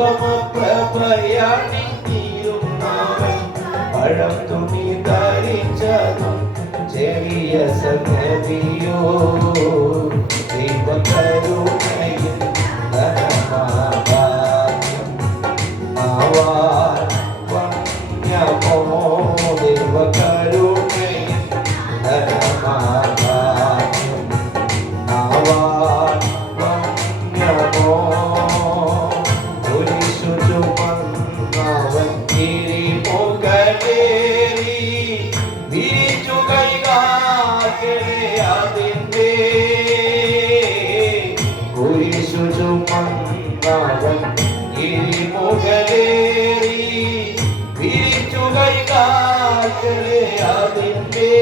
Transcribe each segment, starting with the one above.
അനുപമപ്രഭയാണിരുന്നവൻ പഴം തുണി ധരിച്ചതും ചെറിയ സംഗതിയോ ദൈവകരുണയിൽ ധനമാഭാഗ്യം ആവാൻ വന്യമോ ദൈവകരുണയിൽ ധനമാഭാഗ്യം ആവാൻ വന്യമോ കുരിശു ചുമന്നവൻ കിരിമുകളേറി വിരിച്ചു കൈകാക്കണേ അതിൻ്റെ കുരിശു ചുമന്നവൻ കിരിമുകളേറി വിരിച്ചു കൈകാക്കണേ അതിൻ്റെ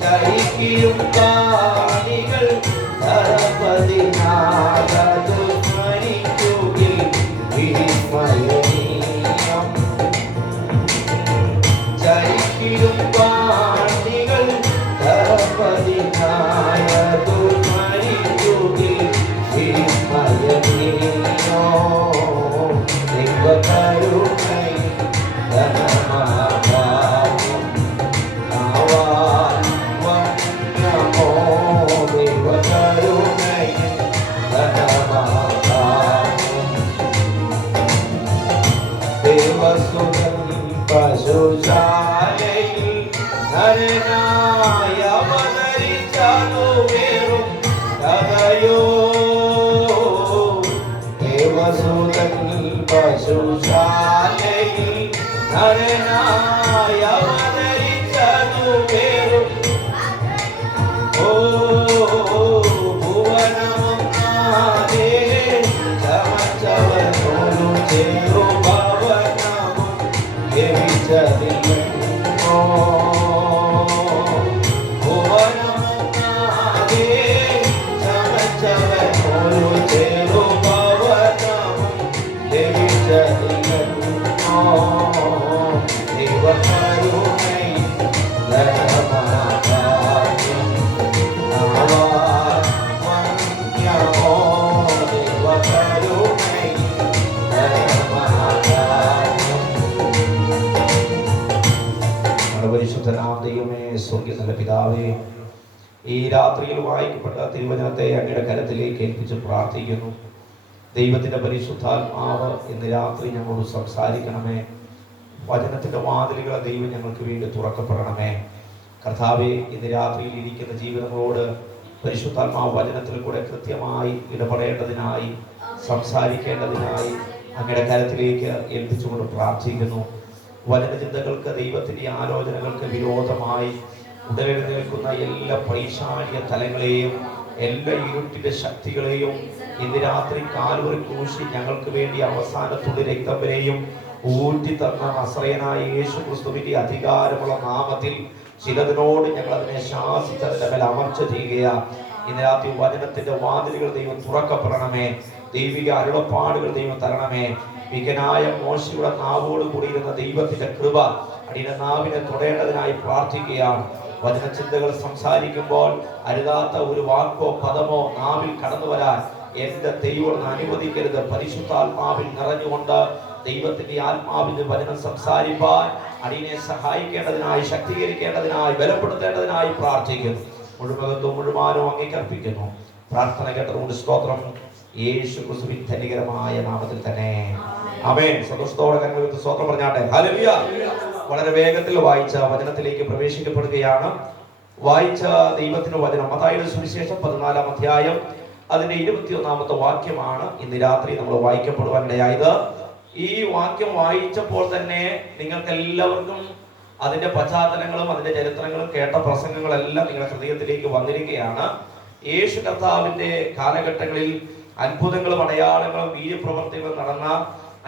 ചരിക്കും കാണികൾ തറപതിനാകതു മണിക്കുകിൽ വിസ്മയനീയം ചരിക്കും കാണികൾ തറപതിനാകതു മണിക്കുകിൽ വിസ്മയനീയോ ദൈവകരുണയിൽ ധനമാഭാഗ്യം ആവാൻ വന്യമോ ദൈവകരുണയിൽ ധനമാഭാഗ്യം ദേവസുതൻ പശുശാലയിൽ നരനായി അവതരിച്ചതു വെറും കഥയോ ദേവസുതൻ പശുശാലയിൽ നരനായി അവതരിച്ചതു വെറും ഭുവനമൊന്നാതെ ചമച്ചവനോരു ചെറുഭവനവും ലഭിച്ചതില്ലെന്നോ ഭുവനമൊന്നാതെ ചമച്ചവനോരു ചെറുഭവനവും ലഭിച്ചതില്ലെന്നോ ദൈവകരുണയിൽ ധനമാഭാഗ്യം ആവാൻ വന്യമോ ദൈവകരുണയിൽ ധനമാഭാഗ്യം. പരിശുദ്ധനാം ദൈവമേ, സ്വർഗ്ഗസ്ഥ പിതാവേ, ഈ രാത്രിയിൽ വായിക്കപ്പെട്ട തിരുവചനത്തെ അങ്ങയുടെ കരത്തിലേക്ക് ഏൽപ്പിച്ച് പ്രാർത്ഥിക്കുന്നു. ദൈവത്തിൻ്റെ പരിശുദ്ധാത്മാവ് ഇന്ന് രാത്രി ഞങ്ങളോട് സംസാരിക്കണമേ. വചനത്തിൻ്റെ വാതിലുകളെ ദൈവം ഞങ്ങൾക്ക് വേണ്ടി തുറക്കപ്പെടണമേ. കർത്താവേ, ഇന്ന് രാത്രിയിൽ ഇരിക്കുന്ന ജീവിതങ്ങളോട് പരിശുദ്ധാത്മാവ് വചനത്തിൽ കൂടെ കൃത്യമായി ഇടപെടേണ്ടതിനായി സംസാരിക്കേണ്ടതിനായി അങ്ങയുടെ കരത്തിലേക്ക് ഏൽപ്പിച്ചുകൊണ്ട് പ്രാർത്ഥിക്കുന്നു. വചനചിന്തകൾക്ക്, ദൈവത്തിൻ്റെ ആലോചനകൾക്ക് വിരോധമായി ഉടലെഴുന്നേൽക്കുന്ന എല്ലാ പൈശാചിക തലങ്ങളെയും എല്ലാ ഇരുട്ടിൻ്റെ ശക്തികളെയും ഇന്ന് രാത്രി കാൽവരി ക്രൂശിൽ ഞങ്ങൾക്ക് വേണ്ടി അവസാനത്തുള്ള രക്തം വരെയും ഊറ്റി തന്ന നസറേയനായ യേശു ക്രിസ്തുവിന്റെ അധികാരമുള്ള നാമത്തിൽ ചിലതിനോട് ഞങ്ങൾ അതിനെ ശാസിച്ചതിന്റെ മേൽ അമർച്ച ചെയ്യുകയാണ്. ഇന്ന് രാത്രി വചനത്തിന്റെ വാതിലുകൾ ദൈവം തുറക്കപ്പെടണമേ. ദൈവിക അരുളപ്പാടുകൾ ദൈവം തരണമേ. വികനായ മോശയുടെ നാവോട് കൂടിയിരുന്ന ദൈവത്തിന്റെ കൃപ അടിയുടെ നാവിനെ തൊടേണ്ടതിനായി പ്രാർത്ഥിക്കുകയാണ്. വചനചിന്തകൾ സംസാരിക്കുമ്പോൾ അരുതാത്ത ഒരു വാക്കോ പദമോ നാവിൽ കടന്നു വരാൻ എന്റെ ദൈവം അനുവദിക്കരുത്. പരിശുദ്ധാത്മാവിൽ നിറഞ്ഞുകൊണ്ട് ദൈവത്തിന്റെ ആത്മാവിന്റെ വചനം സംസാരിപ്പാൻ അടിയനെ സഹായിക്കേണ്ടതിനായി, ശക്തീകരിക്കേണ്ടതിനായി, ബലപ്പെടുത്തേണ്ടതിനായി പ്രാർത്ഥിക്കുന്നു. മുഴുവനും മുഴുവനും അംഗീകരിപ്പിക്കുന്നു. പ്രാർത്ഥന കേട്ടതുകൊണ്ട് സ്തോത്രം. യേശു ക്രിസ്തുവിൻ ധന്യകരമായ നാമത്തിൽ തന്നെ ആമേൻ. സന്തോഷത്തോടെ കരങ്ങൾ സ്തോത്രം പറഞ്ഞാട്ടെ. ഹല്ലേലൂയ. വളരെ വേഗത്തിൽ വായിച്ച വചനത്തിലേക്ക് പ്രവേശിക്കപ്പെടുകയാണ്. വായിച്ച ദൈവത്തിന്റെ വചനം മത്തായിയുടെ സുവിശേഷം 14-ാം അധ്യായം അതിന്റെ 21-ാമത്തെ വാക്യമാണ് ഇന്ന് രാത്രി നമ്മൾ വായിക്കപ്പെടുവാനിടയായത്. ഈ വാക്യം വായിച്ചപ്പോൾ തന്നെ നിങ്ങൾക്ക് എല്ലാവർക്കും അതിന്റെ പശ്ചാത്തലങ്ങളും അതിന്റെ ചരിത്രങ്ങളും കേട്ട പ്രസംഗങ്ങളെല്ലാം നിങ്ങളുടെ ഹൃദയത്തിലേക്ക് വന്നിരിക്കുകയാണ്. യേശു കർത്താവിന്റെ കാലഘട്ടങ്ങളിൽ അത്ഭുതങ്ങളും അടയാളങ്ങളും വീര്യപ്രവർത്തികളും നടന്ന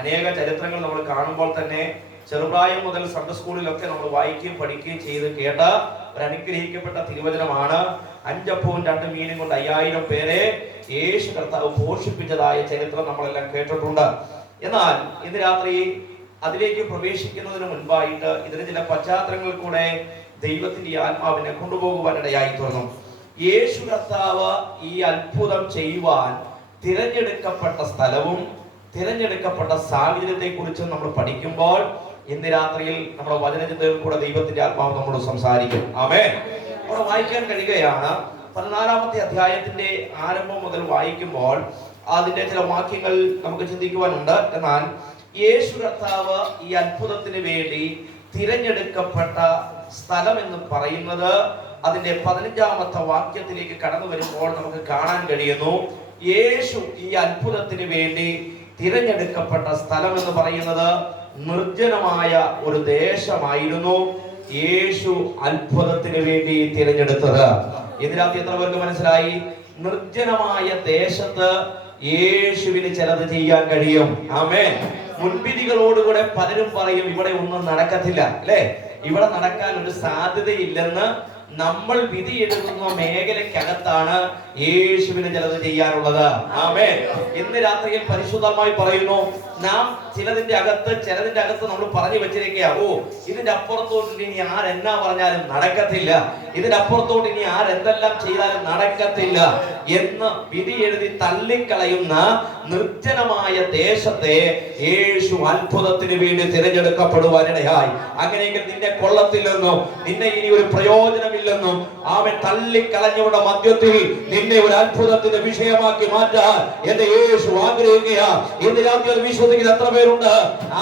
അനേക ചരിത്രങ്ങൾ നമ്മൾ കാണുമ്പോൾ തന്നെ ചെറുപ്രായം മുതൽ സൺഡേ സ്കൂളിലൊക്കെ നമ്മൾ വായിക്കുകയും പഠിക്കുകയും ചെയ്ത് കേട്ട ഒരു അനുഗ്രഹിക്കപ്പെട്ട തിരുവചനമാണ്. 5 അപ്പവും 2 മീനും കൊണ്ട് 5000 പേരെ യേശു കർത്താവ് പോഷിപ്പിച്ചതായ ചരിത്രം നമ്മളെല്ലാം കേട്ടിട്ടുണ്ട്. എന്നാൽ ഇന്ന് രാത്രി അതിലേക്ക് പ്രവേശിക്കുന്നതിന് മുൻപായിട്ട് ഇതിന് ചില പശ്ചാത്തലങ്ങളിൽ കൂടെ ദൈവത്തിന്റെ ആത്മാവിനെ കൊണ്ടുപോകുവാനിടയായി തീർന്നു. യേശു കർത്താവ് ഈ അത്ഭുതം ചെയ്യുവാൻ തിരഞ്ഞെടുക്കപ്പെട്ട സ്ഥലവും തിരഞ്ഞെടുക്കപ്പെട്ട സാഹചര്യത്തെ കുറിച്ചും നമ്മൾ പഠിക്കുമ്പോൾ ഇന്ന് രാത്രിയിൽ നമ്മുടെ വചനചിന്തയിൽ കൂടെ ദൈവത്തിന്റെ ആത്മാവ് നമ്മോട് സംസാരിക്കും. ആമേൻ. അവിടെ വായിക്കാൻ കഴിയുകയാണ് 14-ാമത്തെ അധ്യായത്തിന്റെ ആരംഭം മുതൽ വായിക്കുമ്പോൾ അതിന്റെ ചില വാക്യങ്ങൾ നമുക്ക് ചിന്തിക്കുവാനുണ്ട്. എന്നാൽ യേശു കർത്താവ് ഈ അത്ഭുതത്തിന് വേണ്ടി തിരഞ്ഞെടുക്കപ്പെട്ട സ്ഥലം എന്ന് പറയുന്നത് അതിന്റെ 15-ാമത്തെ വാക്യത്തിലേക്ക് കടന്നു വരുമ്പോൾ നമുക്ക് കാണാൻ കഴിയുന്നു. യേശു ഈ അത്ഭുതത്തിന് വേണ്ടി തിരഞ്ഞെടുക്കപ്പെട്ട സ്ഥലം എന്ന് പറയുന്നത് നിർജ്ജനമായ ഒരു ദേശമായിരുന്നു യേശു അത്ഭുതത്തിന് വേണ്ടി തിരഞ്ഞെടുത്തത്. ഇതിനകത്ത് എത്ര പേർക്ക് മനസ്സിലായി? നിർജ്ജനമായ ദേശത്ത് യേശുവിന് ചിലത് ചെയ്യാൻ കഴിയും. ആമേൻ. മുൻവിധികളോടുകൂടെ പലരും പറയും ഇവിടെ ഒന്നും നടക്കത്തില്ല, അല്ലെ, ഇവിടെ നടക്കാൻ ഒരു സാധ്യതയില്ലെന്ന്. നമ്മൾ വിധി എഴുതുന്ന മേഖലയ്ക്കകത്താണ് യേശുവിന് ചിലത് ചെയ്യാനുള്ളത്. ആമേൻ. ഇന്ന് രാത്രിയിൽ പരിശുദ്ധമായി പറയുന്നു, നാം ചിലതിന്റെ അകത്ത് നമ്മൾ പറഞ്ഞു വെച്ചിരിക്കുക, ഇതിന്റെ അപ്പുറത്തോട്ട് ഇനി ആരെന്നാ പറഞ്ഞാലും നടക്കത്തില്ല, ഇതിന്റെ അപ്പുറത്തോട്ട് ഇനി ആരെന്തെല്ലാം ചെയ്താലും നടക്കത്തില്ല എന്ന് വിധി എഴുതി തള്ളിക്കളയുന്ന നിർജ്ജനമായ ദേശത്തെ യേശു അത്ഭുതത്തിന് വേണ്ടി തിരഞ്ഞെടുക്കപ്പെടുവാനിടയായി. അങ്ങനെയെങ്കിൽ നിന്നെ കൊള്ളത്തില്ലെന്നും നിന്നെ ഇനി ഒരു പ്രയോജനമില്ലെന്നും അവൻ തള്ളിക്കളഞ്ഞവരുടെ മധ്യത്തിൽ നിന്നെ ഒരു അത്ഭുതത്തിന്റെ വിഷയമാക്കി മാറ്റാൻ എന്റെ യേശു ആഗ്രഹിക്കുക. ഇന്ന് രാത്രി അത് വിശ്വസിക്കുന്ന എത്ര പേരുണ്ട്?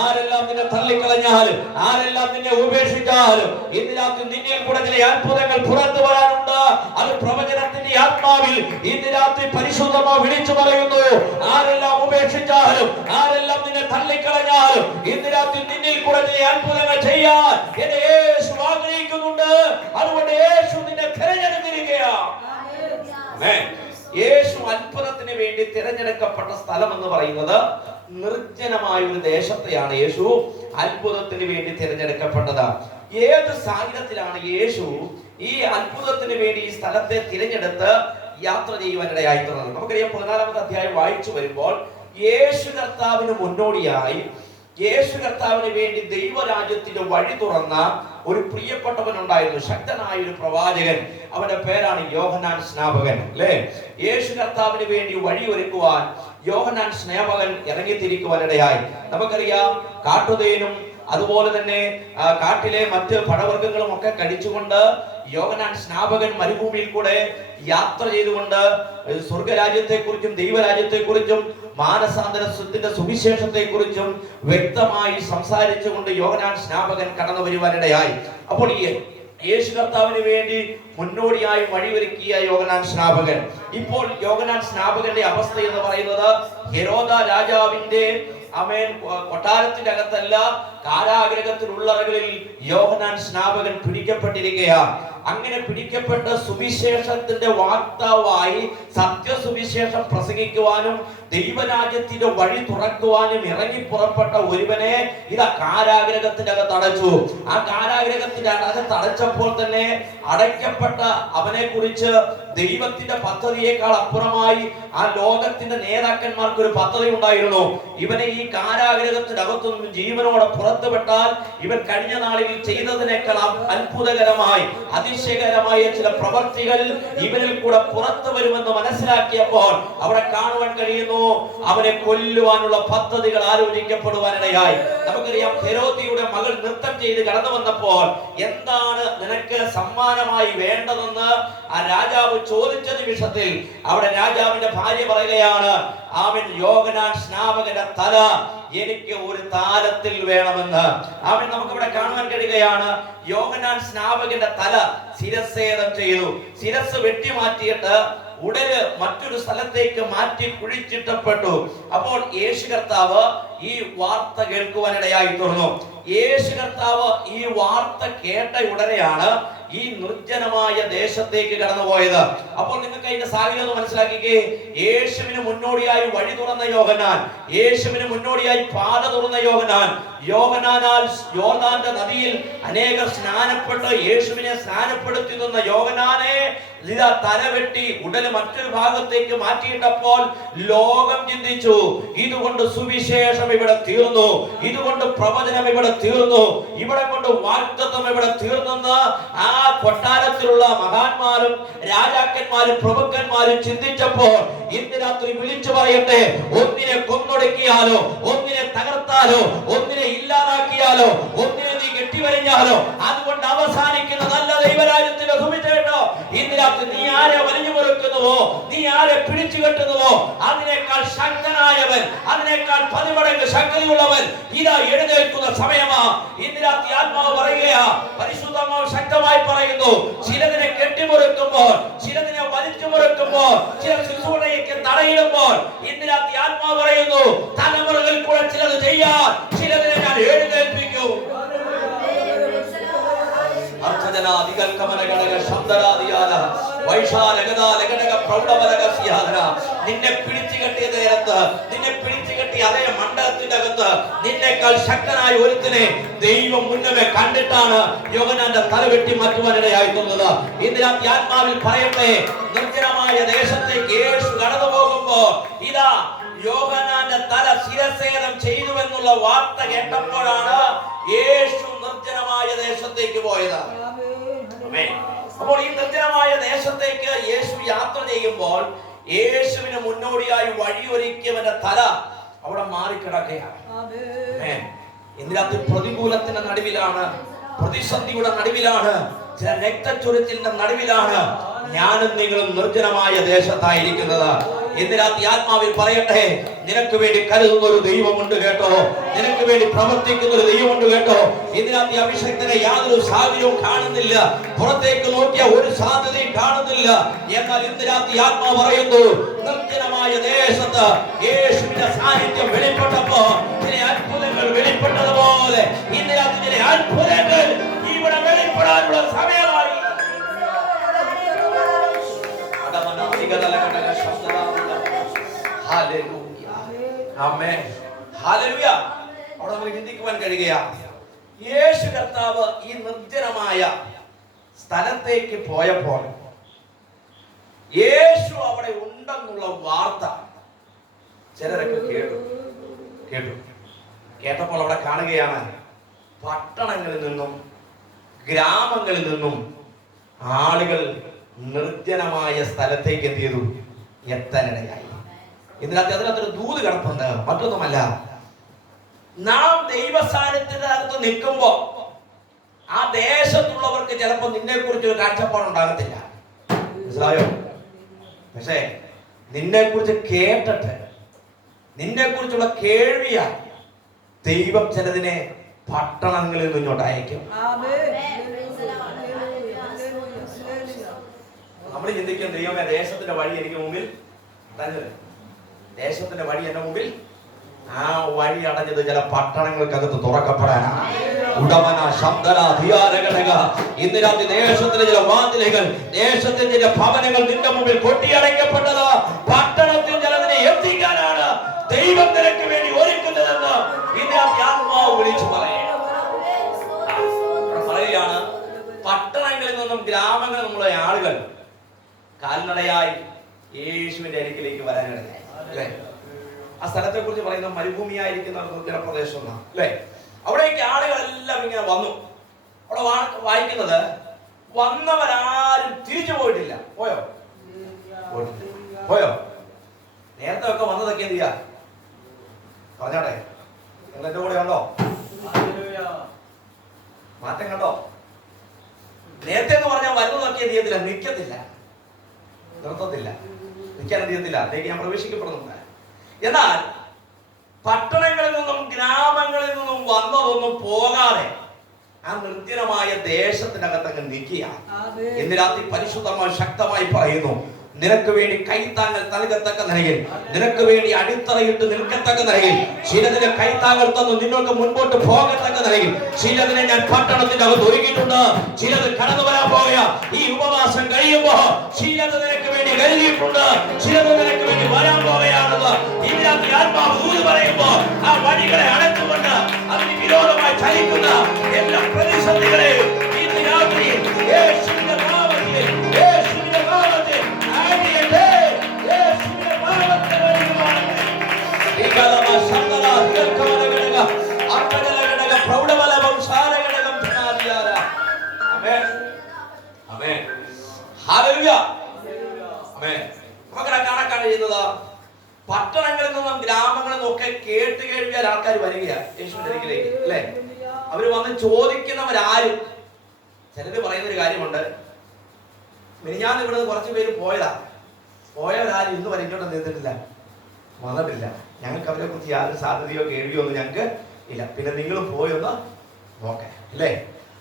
ആരെല്ലാം നിന്നെ തള്ളിക്കളഞ്ഞാലും ആരെല്ലാം നിന്നെ ഉപേക്ഷിച്ചാലും ഇന്ന് രാത്രി നിന്നിൽ കൂടെ ചില അത്ഭുതങ്ങൾ പുറത്തു വരാനുണ്ട്. അത് പ്രവചനത്തിന്റെ ആത്മാവിൽ ഇന്ന് രാത്രി പരിശുദ്ധമായി വിളിച്ചു പറയുന്നു. ആരെല്ലാം ഉപേക്ഷിച്ചാലും ആരെല്ലാം നിന്നെ തള്ളിക്കളഞ്ഞാലും ഇന്ന് രാത്രി നിന്നിൽ കൂടെ ചില അത്ഭുതങ്ങൾ ചെയ്യാൻ എന്റെ യേശു ആഗ്രഹിക്കുന്നുണ്ട്. അതുകൊണ്ട് യേശു നിന്നെ തിരഞ്ഞെടുത്തിരിക്കുകയാണ്. യേശു അത്ഭുതത്തിന് വേണ്ടി തിരഞ്ഞെടുക്കപ്പെട്ട സ്ഥലം എന്ന് പറയുന്നത് നിർജ്ജനമായ ഒരു ദേശത്തെയാണ് യേശു അത്ഭുതത്തിന് വേണ്ടി തിരഞ്ഞെടുക്കപ്പെട്ടത്. ഏത് സാഹചര്യത്തിലാണ് യേശു ഈ അത്ഭുതത്തിന് വേണ്ടി ഈ സ്ഥലത്തെ തിരഞ്ഞെടുത്ത് യാത്ര ചെയ്യുവാനിടയായി തീർന്നത്? നമുക്കറിയാം, 14-ാമത്തെ അധ്യായം വായിച്ചു വരുമ്പോൾ യേശു കർത്താവിന് മുന്നോടിയായി യേശു കർത്താവിന് വേണ്ടി ദൈവരാജ്യത്തിന്റെ വഴി തുറന്ന ഒരു പ്രിയപ്പെട്ടവൻ ഉണ്ടായിരുന്നു, ശക്തനായ ഒരു പ്രവാചകൻ. അവന്റെ പേരാണ് യോഹന്നാൻ സ്നാപകൻ, അല്ലെ. യേശു കർത്താവിന് വേണ്ടി വഴി ഒരുക്കുവാൻ യോഹന്നാൻ സ്നാപകൻ ഇറങ്ങിത്തിരിക്കുവാനിടയായി. നമുക്കറിയാം, കാട്ടുതേനും അതുപോലെ തന്നെ കാട്ടിലെ മറ്റ് പഴവർഗ്ഗങ്ങളും ഒക്കെ കഴിച്ചുകൊണ്ട് യോഹന്നാൻ സ്നാപകൻ മരുഭൂമിയിൽ കൂടെ യാത്ര ചെയ്തുകൊണ്ട് സ്വർഗരാജ്യത്തെക്കുറിച്ചും ദൈവരാജ്യത്തെക്കുറിച്ചും മാനസാന്തരത്തിന്റെ സുവിശേഷത്തെക്കുറിച്ചും വ്യക്തമായി സംസാരിച്ചുകൊണ്ട് യോഹന്നാൻ സ്നാപകൻ കടന്നു വരുവാനിടയായി. അപ്പോൾ ഈ യേശു കർത്താവിന് വേണ്ടി മുന്നോടിയായി വഴിയൊരുക്കിയ യോഹന്നാൻ സ്നാപകൻ, ഇപ്പോൾ യോഹന്നാൻ സ്നാപകന്റെ അവസ്ഥ എന്ന് പറയുന്നത് ഹെരോദ രാജാവിന്റെ കൊട്ടാരത്തിന്റെ അകത്തല്ല, കാരാഗ്രഹത്തിലുള്ളവകളിൽ യോഹന്നാൻ സ്നാപകൻ പിടിക്കപ്പെട്ടിരിക്കുകയാണ്. അങ്ങനെ പിടിക്കപ്പെട്ട സുവിശേഷത്തിന്റെ വാക്താവായി സത്യസുവിശേഷം പ്രസംഗിക്കുവാനും ദൈവരാജ്യത്തിന്റെ വഴി തുറക്കുവാനും ഇറങ്ങി പുറപ്പെട്ട ഒരുവനെ ഇതാ കാരാഗ്രഹത്തിന്റെ അകത്ത് അടച്ചു. ആ കാരാഗ്രഹത്തിന്റെ അകത്ത് അടച്ചപ്പോൾ തന്നെ അടയ്ക്കപ്പെട്ട അവനെ കുറിച്ച് ദൈവത്തിന്റെ പദ്ധതിയേക്കാൾ അപ്പുറമായി ആ ലോകത്തിന്റെ നേതാക്കന്മാർക്ക് ഒരു പദ്ധതി ഉണ്ടായിരുന്നു. ഇവനെ ഈ കാരാഗ്രഹത്തിന്റെ അകത്തുനിന്ന് ജീവനോടെ പുറത്തുവിട്ടാൽ ഇവൻ കഴിഞ്ഞ നാളിൽ ചെയ്തതിനേക്കാൾ അത്ഭുതകരമായി അതിശയകരമായ ചില പ്രവർത്തികൾ ഇവനിൽ കൂടെ പുറത്തു വരുമെന്ന് മനസ്സിലാക്കിയപ്പോൾ അവിടെ കാണുവാൻ കഴിയുന്നു, അവനെ കൊല്ലുവാനുള്ള പദ്ധതികൾ ആലോചിക്കപ്പെടുവാനിടയായി. നമുക്കറിയാം, ഹെരോദിയുടെ മകൾ നൃത്തം ചെയ്ത് കടന്നു വന്നപ്പോൾ എന്താണ് നിനക്ക് സമ്മാനമായി വേണ്ടതെന്ന് ആ രാജാവ് ചോദിച്ച നിമിഷത്തിൽ അവിടെ രാജാവിന്റെ ഭാര്യ പറയുകയാണ്, അവൻ യോഹന്നാൻ സ്നാപകന്റെ തല എനിക്ക് ഒരു താലത്തിൽ വേണമെന്ന്. അവൻ നമുക്കിവിടെ കാണുവാൻ കഴിയുകയാണ്, യോഹന്നാൻ സ്നാപകന്റെ തല ശിരച്ഛേദം ചെയ്തു. ശിരസ് വെട്ടിമാറ്റിയിട്ട് ഉടല് മറ്റൊരു സ്ഥലത്തേക്ക് മാറ്റി കുഴിച്ചിട്ടപ്പെട്ടു. അപ്പോൾ യേശു കർത്താവ് ഈ വാർത്ത കേൾക്കുവാനിടയായി തീർന്നു. യേശു കർത്താവ് ഈ വാർത്ത കേട്ട ഉടനെയാണ് ഈ നിർജ്ജനമായ ദേശത്തേക്ക് കടന്നുപോയത്. അപ്പോൾ നിങ്ങൾക്ക് അതിന്റെ സാഹചര്യം മനസ്സിലാക്കിക്കേ. യേശുവിന് മുന്നോടിയായി വഴി തുറന്ന യോഹന്നാൻ, യേശുവിന് മുന്നോടിയായി പാത തുറന്ന യോഹന്നാൻ, യോഹന്നാനാൽ യോർദാന്റെ നദിയിൽ അനേകർ സ്നാനപ്പെട്ട് യേശുവിനെ സ്നാനപ്പെടുത്തി തന്ന യോഹന്നാനെ ഇതാ തലവെട്ടി ഉടല് മറ്റൊരു ഭാഗത്തേക്ക് മാറ്റിയിട്ടപ്പോൾ ലോകം ചിന്തിച്ചു, ഇതുകൊണ്ട് സുവിശേഷം ഇവിടെ തീർന്നു, ഇതുകൊണ്ട് പ്രവചനം ഇവിടെ തീർന്നു, ഇവിടെ കൊണ്ട് വാഗ്ദത്തം ഇവിടെ തീർന്നെന്ന് കൊട്ടാരത്തിലുള്ള മഹാന്മാരും രാജാക്കന്മാരും പ്രഭുക്കന്മാരും ചിന്തിച്ചപ്പോൾ ഇന്ന് രാത്രി വിളിച്ചു പറയട്ടെ, ഒന്നിനെ കൊന്നൊടുക്കിയാലോ, ഒന്നിനെ തകർത്താലോ, ഒന്നിനെ ഇല്ലാതാക്കിയാലോ, ഒന്നിനെ നീ കെട്ടിവരിഞ്ഞാലോ അതുകൊണ്ട് അവസാനിക്കുന്ന നല്ല ദൈവരാജ്യത്തിന്റെ സുവിശേഷം ഇന്ന് രാത്രി നീ ആരെ വലിഞ്ഞു മുറുക്കുന്നുവോ, നീ ആരെ പിടിച്ചു കെട്ടുന്നുവോ അതിനേക്കാൾ ശക്തനായവൻ, അതിനേക്കാൾ 10 മടങ്ങ് ശക്തിയുള്ളവൻ ഇതാ എഴുന്നേൽക്കുന്ന സമയമാ. ഇന്ന് രാത്രി ആത്മാവ് പറയുകയാ, പരിശുദ്ധാത്മാവ് ശക്തമായി പറയുന്നു, ചിലതിനെ കെട്ടിമുറുക്കുമ്പോൾ, ചിലതിനെ വലിച്ചു മുറുക്കുമ്പോൾ, ചില ശുശ്രൂഷയ്ക്ക് തടയിടുമ്പോൾ ഇന്ന് രാത്രി ആത്മാവ് പറയുന്നു, തലമുറകളിൽ കൂടെ ചിലത് ചെയ്യാൻ ചിലതിനെ ഞാൻ എഴുന്നേൽപ്പിക്കും. നിന്നെ പിടിച്ചു കെട്ടിയ നേരത്ത്, നിന്നെ പിടിച്ചു കെട്ടിയ അതേ മണ്ഡലത്തിന്റെ അകത്ത് നിന്നെക്കാൾ ശക്തനായ ഒരുത്തിനെ ദൈവം മുന്നമേ കണ്ടിട്ടാണ് യോഹന്നാന്റെ തല വെട്ടി മാറ്റുവാനിടയായി തോന്നുന്നത്. ഇന്ന് രാത്രി ആത്മാവിൽ പറയട്ടെ, നിർജ്ജനമായ ദേശത്തേക്ക് യേശു കടന്നു പോകുമ്പോൾ ഇതാ യോഹന്നാന്റെ തല ശിരച്ഛേദം ചെയ്തുവെന്നുള്ള വാർത്ത കേട്ടപ്പോഴാണ് യേശു നിർജ്ജനമായ ദേശത്തേക്ക് പോയത്. അപ്പോൾ ഈ നിർജ്ജനമായ ദേശത്തേക്ക് യേശു യാത്ര ചെയ്യുമ്പോൾ യേശുവിന് മുന്നോടിയായി വഴിയൊരുക്കിയവന്റെ തല അവിടെ മാറിക്കിടക്കുകയാണ്. ഇതിനകത്ത് പ്രതികൂലത്തിന്റെ നടുവിലാണ്, പ്രതിസന്ധിയുടെ നടുവിലാണ്, ചില രക്തച്ചൊരിച്ചിലിന്റെ നടുവിലാണ് ഞാനും നിങ്ങളും നിർജ്ജനമായ ദേശത്തായിരിക്കുന്നത്. ഇന്ന് രാത്രി ആത്മാവിൽ പറയട്ടെ, നിനക്ക് വേണ്ടി കരുതുന്ന ഒരു ദൈവമുണ്ട് കേട്ടോ, നിനക്ക് വേണ്ടി പ്രവർത്തിക്കുന്ന ഒരു ദൈവമുണ്ട് കേട്ടോ. ഇന്ന് രാത്രി അഭിഷേകത്തിന് യാതൊരു സാഹചര്യവും കാണുന്നില്ല, പുറത്തേക്ക് നോക്കിയ ഒരു സാധ്യതയും കാണുന്നില്ല. എന്നാൽ ഇന്ന് രാത്രി ആത്മാവ് പറയുന്നു, നിർജ്ജനമായ ദേശത്ത് യേശുവിന്റെ സാന്നിധ്യം വെളിപ്പെട്ടപ്പോ ചില അത്ഭുതങ്ങൾ വെളിപ്പെട്ടതുപോലെ ഇന്ന് രാത്രി ചില അത്ഭുതങ്ങൾ ഇവിടെ വെളിപ്പെടാനുള്ള സമയമായി. അവിടെ നമുക്ക് ചിന്തിക്കുവാൻ കഴിയുക, യേശു കർത്താവ് ഈ നിർജ്ജനമായ സ്ഥലത്തേക്ക് പോയപ്പോൾ യേശു അവിടെ ഉണ്ടെന്നുള്ള വാർത്ത ചിലരൊക്കെ കേട്ടപ്പോൾ അവിടെ കാണുകയാണ്, പട്ടണങ്ങളിൽ നിന്നും ഗ്രാമങ്ങളിൽ നിന്നും ആളുകൾ നിർജ്ജനമായ സ്ഥലത്തേക്ക് എന്ത് ചെയ്തു, എത്താനിടയായി. അതിനകത്തൊരു ദൂത് കിടപ്പുണ്ട്, മറ്റൊന്നുമല്ല. നാം ദൈവസാന്നിധ്യത്തിന്റെ അകത്ത് നിൽക്കുമ്പോ ആ ദേശത്തുള്ളവർക്ക് ചിലപ്പോൾ നിന്നെ കുറിച്ച് ഒരു കാഴ്ചപ്പാടുണ്ടാകത്തില്ല, മനസ്സിലായോ? പക്ഷേ നിന്നെ കുറിച്ച് കേട്ടിട്ട്, നിന്നെ കുറിച്ചുള്ള കേൾവിയ ദൈവം ചിലതിനെ പട്ടണങ്ങളിൽ നിന്നോട്ട് അയക്കും. നമ്മൾ ചിന്തിക്കും, ദൈവമേ ദേശത്തിന്റെ വഴി എനിക്ക് മുമ്പിൽ തന്നത്, ദേശത്തിന്റെ വഴി എന്റെ മുമ്പിൽ, ആ വഴി അടഞ്ഞത് ചില പട്ടണങ്ങൾക്കകത്ത് തുറക്കപ്പെടാനാണ്. ഉടമന ശബ്ദന ധിയാരഘടക ഇന്ന് രാത്രി ദേശത്തിലെ ചില വാതിലുകൾ, ദേശത്തിന്റെ ചില ഭവനങ്ങൾ നിന്റെ മുമ്പിൽ കൊട്ടിയടയ്ക്കപ്പെട്ടത് പട്ടണത്തിൽ ചിലതിനെ എത്തിക്കാനാണ് ദൈവം നിനക്ക് വേണ്ടി ഒരുക്കുന്നതെന്ന് ഇന്ന് രാത്രി ആത്മാവ് വിളിച്ചു പറയുകയാണ്. പട്ടണങ്ങളിൽ നിന്നും ഗ്രാമങ്ങളിൽ നിന്നുള്ള ആളുകൾ കാൽനടയായി യേശുവിന്റെ അരികിലേക്ക് വരാനിടയായി. അല്ലേ? ആ സ്ഥലത്തെ കുറിച്ച് പറയുന്ന മരുഭൂമിയായിരിക്കുന്ന നിർജ്ജന പ്രദേശം അല്ലേ? അവിടേക്ക് ആളുകളെല്ലാം ഇങ്ങനെ വന്നു. അവിടെ വായിക്കുന്നത്, വന്നവരാരും തിരിച്ചു പോയിട്ടില്ല. പോയോ? നേരത്തെ ഒക്കെ വന്നതൊക്കെ എന്ത് ചെയ്യാ പറഞ്ഞോട്ടെ, നിങ്ങൾ എന്റെ കൂടെ ഉണ്ടോ? മാറ്റം കണ്ടോ? നേരത്തെ എന്ന് പറഞ്ഞാൽ വരുന്നതൊക്കെ എന്ത് ചെയ്യത്തില്ല, നിൽക്കത്തില്ല, നിർത്തത്തില്ല, നിൽക്കാൻ എന്ത് ചെയ്യത്തില്ല, അതിലേക്ക് ഞാൻ പ്രവേശിക്കപ്പെടുന്നുണ്ട്. എന്നാൽ പട്ടണങ്ങളിൽ നിന്നും ഗ്രാമങ്ങളിൽ നിന്നും വന്നതൊന്നും പോകാതെ ആ നിർജ്ജനമായ ദേശത്തിനകത്തങ്ങ് നിൽക്കുക. ഇന്ന് രാത്രി പരിശുദ്ധമായി ശക്തമായി പറയുന്നു, നിനക്ക് വേണ്ടി കൈത്താങ്ങൽ നൽകത്തക്ക നിലയിൽ, നിനക്ക് വേണ്ടി അടിത്തറയിട്ട് നിൽക്കത്തക്ക നിലയിൽ, ചിലതിനെ കൈത്താങ്ങൽ തന്നു നിന്നോട്ട് മുൻപോട്ട് പോകത്തക്ക നിലയിൽ ചിലതിനെ ഞാൻ പട്ടണത്തിന്റെ അകത്ത് ഒരുക്കിയിട്ടുണ്ട്. ചിലത് കടന്നു വരാൻ പോയ ഈ ഉപവാസം കഴിയുമ്പോ ചിലത് നിനക്ക് വേണ്ടി കരുതിയിട്ടുണ്ട്, ചിലത് നിനക്ക് വേണ്ടി വരാൻ പോവുകയാണെന്ന് ഇതിനകത്ത് ആത്മാവ് ഊതി പറയുമ്പോ ആ വഴികളെ അടച്ചുകൊണ്ട് അതിന് വിരോധമായി ചലിക്കുന്ന എല്ലാ പ്രതിസന്ധികളെയും ഇന്ന് രാത്രി യേശുവിന്റെ നാമത്തിൽ, യേശുവിന്റെ നാമത്തിൽ പട്ടണങ്ങളിൽ നിന്നും ഗ്രാമങ്ങളിൽ നിന്നും ഒക്കെ കേട്ട് കേൾവിയാൽ ആൾക്കാർ വരികയാണ് യേശുവിന്റെ അടുക്കിലേക്ക്, അല്ലേ? അവര് വന്ന് ചോദിക്കുന്നവരാരും. ചിലര് പറയുന്നൊരു കാര്യമുണ്ട്, മിനിഞ്ഞാന്ന് ഇവിടുന്ന് കുറച്ച് പേര് പോയവരാരും ഇന്ന് വരെ ഇങ്ങോട്ട് നിന്നിട്ടില്ല, വന്നിട്ടില്ല. ഞങ്ങൾക്ക് അവരെ കുറിച്ച് യാതൊരു സാധ്യതയോ കേൾവിയോ ഒന്നും ഞങ്ങൾക്ക് ഇല്ല. പിന്നെ നിങ്ങൾ പോയൊന്ന് നോക്കേ, അല്ലേ?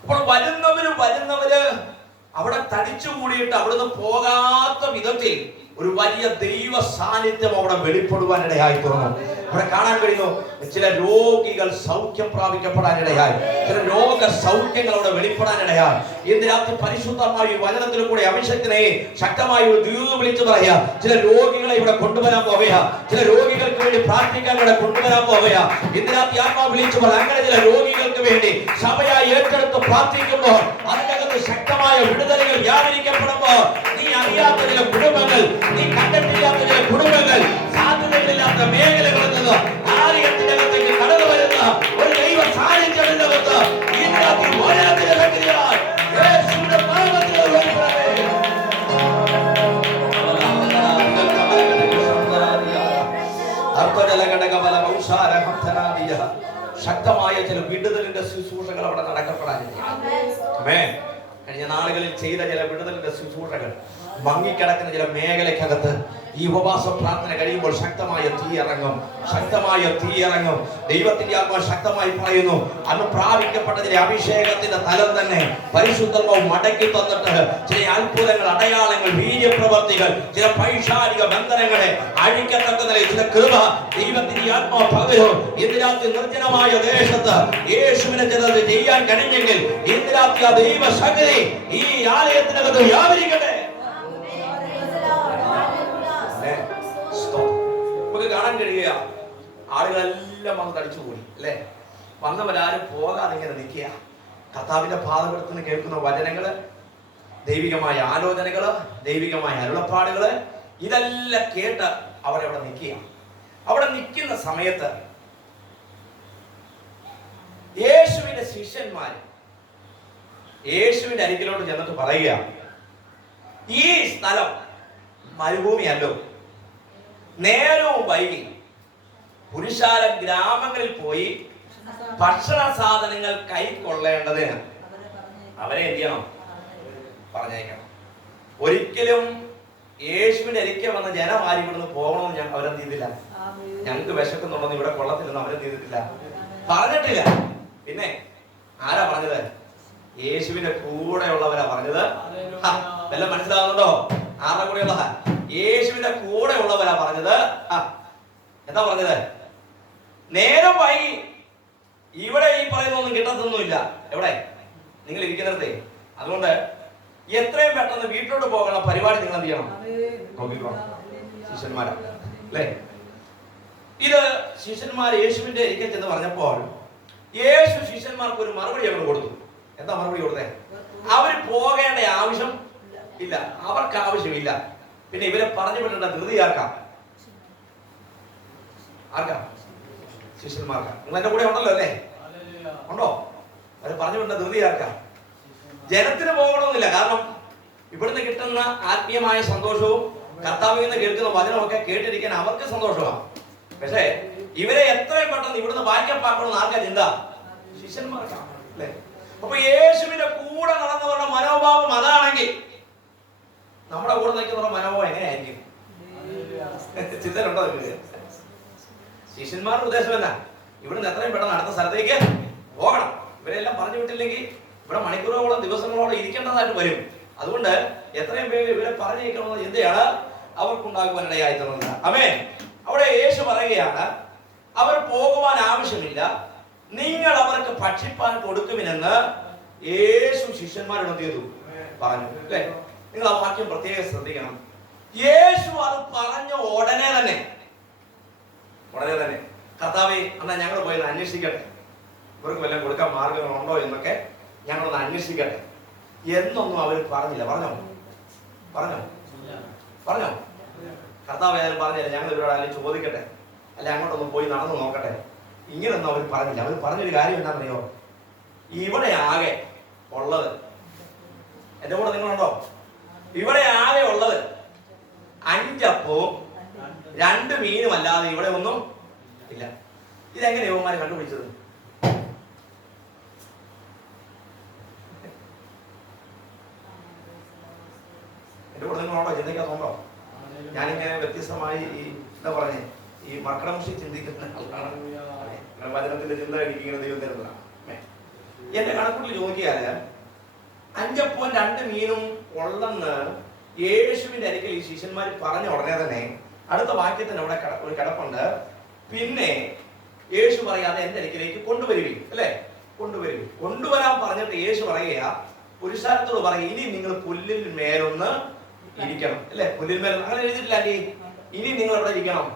അപ്പോൾ വരുന്നവര് അവിടെ തടിച്ചു കൂടിയിട്ട് അവിടുന്ന് പോകാത്ത വിധത്തിൽ ഒരു വലിയ ദൈവ സാന്നിധ്യം അവിടെ വെളിപ്പെടുവാനിടയായി തീർന്നു. അവിടെ കാണാൻ കഴിയുന്നു, ചില രോഗികൾ സൗഖ്യം പ്രാപിക്കപ്പെടാനിടയായി, ചില രോഗ സൗഖ്യങ്ങൾ അവിടെ വെളിപ്പെടാനിടയായി. ഇന്ന് രാത്രി പരിശുദ്ധമായ വചനത്തിൽ കൂടെ അഭിഷേകത്തിനെ ശക്തമായി ഒരു ദൂത് വിളിച്ചു പറയാ. ചില രോഗികളെ ഇവിടെ കൊണ്ടുവരാൻ പോവുകയാ, ചില രോഗികൾക്ക് വേണ്ടി പ്രാർത്ഥിക്കാൻ ഇവിടെ കൊണ്ടുവരാൻ പോവുകയാ. ഇന്ന് രാത്രി ആത്മാവ് വിളിച്ചു പറയാം, അങ്ങനെ ചില രോഗികൾക്ക് വേണ്ടി സഭയായി ഏറ്റെടുത്ത് പ്രാർത്ഥിക്കുമ്പോൾ അതിനകത്ത് ശക്തമായ വിടുതലുകൾ വ്യാപരിക്കപ്പെടുമ്പോൾ നീ അറിയാത്ത ചില കുടുംബങ്ങൾ, നീ കണ്ടിട്ടില്ലാത്ത ചില കുടുംബങ്ങൾ, സാധ്യതകളില്ലാത്ത മേഖലകളിൽ നിന്ന് ആലയത്തിനകത്തേക്ക് കടന്നു വരുന്ന ഒരു ദൈവ സാന്നിധ്യത്തിനകത്ത് ഇന്നത്തെ വചനത്തിന്റെ ശക്തിയാൽ യേശുവിന്റെ നാമത്തിൽ വെളിപ്പെടട്ടെ. ശക്തമായ ചില വിടുതലിന്റെ ശുശ്രൂഷകൾ അവിടെ നടക്കപ്പെടാനില്ല. കഴിഞ്ഞ നാളുകളിൽ ചെയ്ത ചില വിടുതലിന്റെ ശുശ്രൂഷകൾ, മങ്ങിക്കിടക്കുന്ന ചില മേഖലയ്ക്കകത്ത് ഈ ഉപവാസ പ്രാർത്ഥന കഴിയുമ്പോൾ ശക്തമായ തീ ഇറങ്ങും, ശക്തമായ തീ ഇറങ്ങും. ദൈവത്തിന്റെ ആത്മാവ് ശക്തമായി പറയുന്നു, അന്ന് പ്രാപിക്കപ്പെട്ട ചില അഭിഷേകത്തിന്റെ തലം തന്നെ പരിശുദ്ധവും മടക്കി തന്നിട്ട് ചില അത്ഭുതങ്ങൾ, അടയാളങ്ങൾ, വീര്യപ്രവർത്തികൾ, ചില പൈശാചിക ബന്ധനങ്ങളെ അഴിക്കത്തക്ക നിലയിൽ ചില കൃപ ദൈവത്തിന്റെ ആത്മാവ് പകരും. ഇന്ന് രാത്രി നിർജ്ജനമായ ദേശത്ത് യേശുവിനെ ചിലത് ചെയ്യാൻ കഴിഞ്ഞെങ്കിൽ ഇന്ന് രാത്രി ആ ദൈവ ശക്തി ഈ ആലയത്തിനകത്ത് വ്യാപരിക്കട്ടെ. നമുക്ക് കാണാൻ കഴിയുക, ആളുകളെല്ലാം വന്ന് തടിച്ചുകൂടി, അല്ലേ? വന്നവരാരും പോകാതെ ഇങ്ങനെ നിൽക്കുക. കർത്താവിന്റെ പാദപീഠത്തിന് കേൾക്കുന്ന വചനങ്ങള്, ദൈവികമായ ആലോചനകള്, ദൈവികമായ അരുളപ്പാടുകള്, ഇതെല്ലാം കേട്ട് അവരവിടെ നിൽക്കുക. അവിടെ നിൽക്കുന്ന സമയത്ത് യേശുവിന്റെ ശിഷ്യന്മാര് യേശുവിന്റെ അരികിലോട്ട് ചെന്നിട്ട് പറയുക, ഈ സ്ഥലം മരുഭൂമിയല്ലോ, നേരവും വൈകി പുരുഷാരം ഗ്രാമങ്ങളിൽ പോയി ഭക്ഷണ സാധനങ്ങൾ കൈക്കൊള്ളേണ്ടതിന് അവരെ എന്ത് ചെയ്യണം? പറഞ്ഞേക്കണം. ഒരിക്കലും യേശുവിന്റെ അരികെ വന്ന ജനം ആരും ഇവിടുന്ന് പോകണമെന്ന് ഞാൻ അവരെന്ത് ചെയ്തില്ല. ഞങ്ങൾക്ക് വിശക്കുന്നുണ്ടെന്ന് ഇവിടെ കൊള്ളത്തില്ലെന്ന് അവരെന്ത് ചെയ്തിട്ടില്ല, പറഞ്ഞിട്ടില്ല. പിന്നെ ആരാ പറഞ്ഞത്? യേശുവിന്റെ കൂടെയുള്ളവരാ പറഞ്ഞത്. വല്ലതും മനസ്സിലാവുന്നുണ്ടോ? ആരുടെ കൂടെയുള്ള? യേശുവിന്റെ കൂടെ ഉള്ളവരാ പറഞ്ഞത്. എന്താ പറഞ്ഞത്? നേരം വൈകി ഇവിടെ ഈ പറയുന്നൊന്നും കിട്ടത്തൊന്നുമില്ല. എവിടെ? നിങ്ങൾ ഇരിക്കുന്നിടത്തേ. അതുകൊണ്ട് എത്രയും പെട്ടെന്ന് വീട്ടിലോട്ട് പോകണം പരിപാടി നിങ്ങൾ എന്ത് ചെയ്യണം? നോക്കിക്കോണം. ശിഷ്യന്മാരാ, അല്ലേ? ഇത് ശിഷ്യന്മാർ യേശുവിന്റെ അരികെ ചെന്ന് പറഞ്ഞപ്പോൾ യേശു ശിഷ്യന്മാർക്ക് ഒരു മറുപടി അവർ കൊടുത്തു. എന്താ മറുപടി കൊടുത്തേ? അവർ പോകേണ്ട ആവശ്യം ഇല്ല, അവർക്ക് ആവശ്യമില്ല. പിന്നെ ഇവരെ പറഞ്ഞു വിടേണ്ട ധൃതി ആർക്കാം? ശിഷ്യന്മാർക്കാ. നിങ്ങൾ എന്റെ കൂടെ ഉണ്ടല്ലോ, അല്ലേ? ഉണ്ടോ? അവരെ പറഞ്ഞു വിടേണ്ട ധൃതി ആർക്കാം? ജനത്തിന് പോകണമെന്നില്ല. കാരണം ഇവിടുന്ന് കിട്ടുന്ന ആത്മീയമായ സന്തോഷവും കർത്താവിൽ നിന്ന് കേൾക്കുന്ന വചനമൊക്കെ കേട്ടിരിക്കാൻ അവർക്ക് സന്തോഷമാണ്. പക്ഷേ ഇവരെ എത്രയും പെട്ടെന്ന് ഇവിടുന്ന് വാക്യപ്പാക്കണമെന്ന് ആർക്കാ ചിന്ത? ശിഷ്യന്മാർക്കാണ്, അല്ലേ? അപ്പൊ യേശുവിന്റെ കൂടെ നടന്നവരുടെ മനോഭാവം അതാണെങ്കിൽ നമ്മുടെ കൂടെ നിൽക്കുന്നവരുടെ മനോഭാവം എങ്ങനെയായിരിക്കും? ചിന്തനുണ്ടോ? ശിഷ്യന്മാരുടെ ഉദ്ദേശം എന്നാ? ഇവിടുന്ന് എത്രയും പെട്ടെന്ന് അടുത്ത സ്ഥലത്തേക്ക് പോകണം. ഇവരെല്ലാം പറഞ്ഞു വിട്ടില്ലെങ്കിൽ ഇവിടെ മണിക്കൂറുകളോളം ദിവസങ്ങളോളം ഇരിക്കേണ്ടതായിട്ട് വരും. അതുകൊണ്ട് എത്രയും പേര് ഇവരെ പറഞ്ഞേക്കണമെന്ന ചിന്തയാണ് അവർക്കുണ്ടാകുവാനിടയായി തീർന്നത്. ആമേൻ. അവിടെ യേശു പറയുകയാണ്, അവർ പോകുവാൻ ആവശ്യമില്ല, നിങ്ങൾ അവർക്ക് ഭക്ഷിപ്പാൻ കൊടുക്കുമെന്ന് യേശു ശിഷ്യന്മാരോട് എന്ത് ചെയ്തു? പറഞ്ഞു, അല്ലേ? നിങ്ങൾ ആ വാക്യം പ്രത്യേകം ശ്രദ്ധിക്കണം. യേശു അത് പറഞ്ഞ ഉടനെ തന്നെ കർത്താവേ, എന്നാ ഞങ്ങൾ പോയി അന്വേഷിക്കട്ടെ, ഇവർക്ക് വല്ലതും കൊടുക്കാൻ മാർഗങ്ങളുണ്ടോ എന്നൊക്കെ ഞങ്ങളൊന്ന് അന്വേഷിക്കട്ടെ എന്നൊന്നും അവർ പറഞ്ഞില്ല. പറഞ്ഞോ? കർത്താവ് ഏതായാലും പറഞ്ഞില്ല, ഞങ്ങൾ ഇവരോട് അല്ലെങ്കിൽ ചോദിക്കട്ടെ, അല്ലെ അങ്ങോട്ടൊന്ന് പോയി നടന്നു നോക്കട്ടെ, ഇങ്ങനൊന്നും അവർ പറഞ്ഞില്ല. അവർ പറഞ്ഞൊരു കാര്യം എന്താണെന്നറിയോ? ഇവിടെ ആകെ ഉള്ളത്, എന്റെ കൂടെ നിങ്ങളുണ്ടോ? ഇവിടെ ആകെ ഉള്ളത് 5 അപ്പവും 2 മീനും അല്ലാതെ ഇവിടെ ഒന്നും ഇല്ല. ഇതെങ്ങനെ യവന്മാരെ കണ്ടുപിടിച്ചത്? എന്റെ കൂടെ നിങ്ങളോടോ ചിന്തിക്കാറുണ്ടോ? ഞാനിങ്ങനെ വ്യത്യസ്തമായി ഈ എന്താ പറഞ്ഞേ, ഈ മക്കളമുഷി ചിന്തിക്കുന്ന ആളാണ്. വചനത്തിന്റെ ചിന്ത എനിക്കിങ്ങനെ ദൈവം തരുന്നതാണ്. എന്റെ കണക്കൂട്ടിൽ ചോദിക്കാല് 5 അപ്പവും 2 മീനും ഉള്ളെന്ന് യേശുവിന്റെ അരികിൽ ഈ ശിഷ്യന്മാർ പറഞ്ഞ ഉടനെ തന്നെ അടുത്ത വാക്യത്തിന് അവിടെ ഒരു കിടപ്പുണ്ട്. പിന്നെ യേശു പറയാതെ എന്റെ അരികിലേക്ക് കൊണ്ടുവരുവിൻ, അല്ലെ? കൊണ്ടുവരാൻ പറഞ്ഞിട്ട് യേശു പറയുക, പുരുഷാരത്തോട് പറയുക, ഇനി നിങ്ങൾ പുല്ലിൽ മേലൊന്ന് ഇരിക്കണം, അല്ലെ? പുല്ലിൽ മേൽ അങ്ങനെ എഴുതിയിട്ടില്ല, ഇനി നിങ്ങൾ എവിടെ ഇരിക്കണം?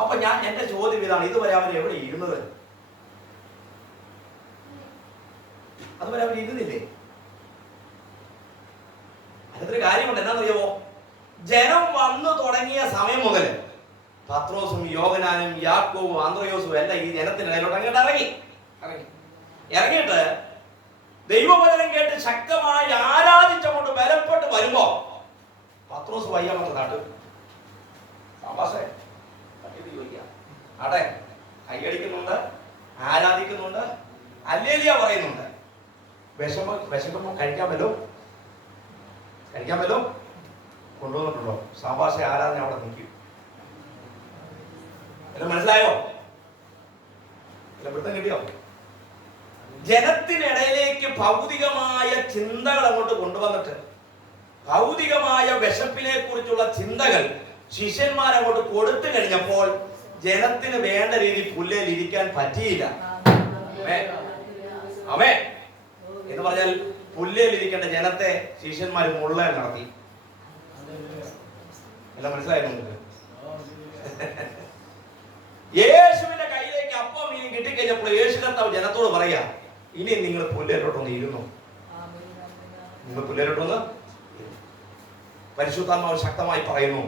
അപ്പൊ എന്റെ ചോദ്യം ഇതാണ്, ഇതുവരെ അവർ എവിടെ ഇരുന്നത്? അതുവരെ അവർ ഇരുന്നില്ലേ? അതിനൊരു കാര്യമുണ്ട്. എന്താണെന്നറിയാമോ? ജനം വന്നു തുടങ്ങിയ സമയം മുതൽ പത്രോസും യോഹന്നാനും യാക്കോബും ആന്ത്രോയോസും എല്ലാം ഈ ജനത്തിനിടയിലോട്ട് അങ്ങോട്ട് ഇറങ്ങിയിട്ട് ദൈവവചനം കേട്ട് ശക്തമായി ആരാധിച്ചുകൊണ്ട് ബലപ്പെട്ട് വരുമ്പോ പത്രോസ് വയ്യാമത്തെ നാട്ട് സാവാസേ അടെ കൈയടിക്കുന്നുണ്ട്, ആരാധിക്കുന്നുണ്ട്, ഹല്ലേലൂയ പറയുന്നുണ്ട്. വിശക്കുമ്പോൾ കഴിക്കാൻ വല്ലതും കൊണ്ടുവന്നിട്ടുണ്ടോ? സാവാസ ആരാധന അവിടെ നിൽക്കും. എല്ലാം മനസ്സിലായോ? എല്ലാം പിടുത്തം കിട്ടിയോ? ജനത്തിനിടയിലേക്ക് ഭൗതികമായ ചിന്തകൾ അങ്ങോട്ട് കൊണ്ടുവന്നിട്ട് ഭൗതികമായ വിശപ്പിനെ കുറിച്ചുള്ള ചിന്തകൾ ശിഷ്യന്മാരങ്ങോട്ട് കൊടുത്തു കഴിഞ്ഞപ്പോൾ ജനത്തിന് വേണ്ട രീതി പുല്ലേൽ ഇരിക്കാൻ പറ്റിയില്ല. ആമേൻ എന്ന് പറഞ്ഞാൽ പുല്ലേൽ ഇരിക്കേണ്ട ജനത്തെ ശിഷ്യന്മാർ മുള്ളേൽ നടത്തി. എല്ലാം മനസ്സിലായോ നിങ്ങൾക്ക്? യേശുവിന്റെ കയ്യിലേക്ക് അപ്പം മീൻ കിട്ടിക്കഴിഞ്ഞപ്പോൾ യേശു കർത്താവ് ജനത്തോട് പറയാ, ഇനി നിങ്ങൾ പുല്ലേലോട്ടൊന്ന് ഇരുന്നു. നിങ്ങൾ പുല്ലേലോട്ടൊന്ന്. പരിശുദ്ധാത്മാവ് ശക്തമായി പറയുന്നു,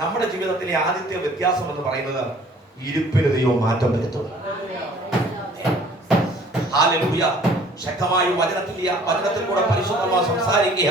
നമ്മുടെ ജീവിതത്തിലെ ആദ്യത്തെ വ്യത്യാസം എന്ന് പറയുന്നത് ഇരിപ്പിന് ദൈവം മാറ്റം വരുത്തും. ഹല്ലേലൂയ. ശക്തമായ വചനത്തിൽ കൂടെ പരിശുദ്ധാത്മാവ് സംസാരിക്കുക.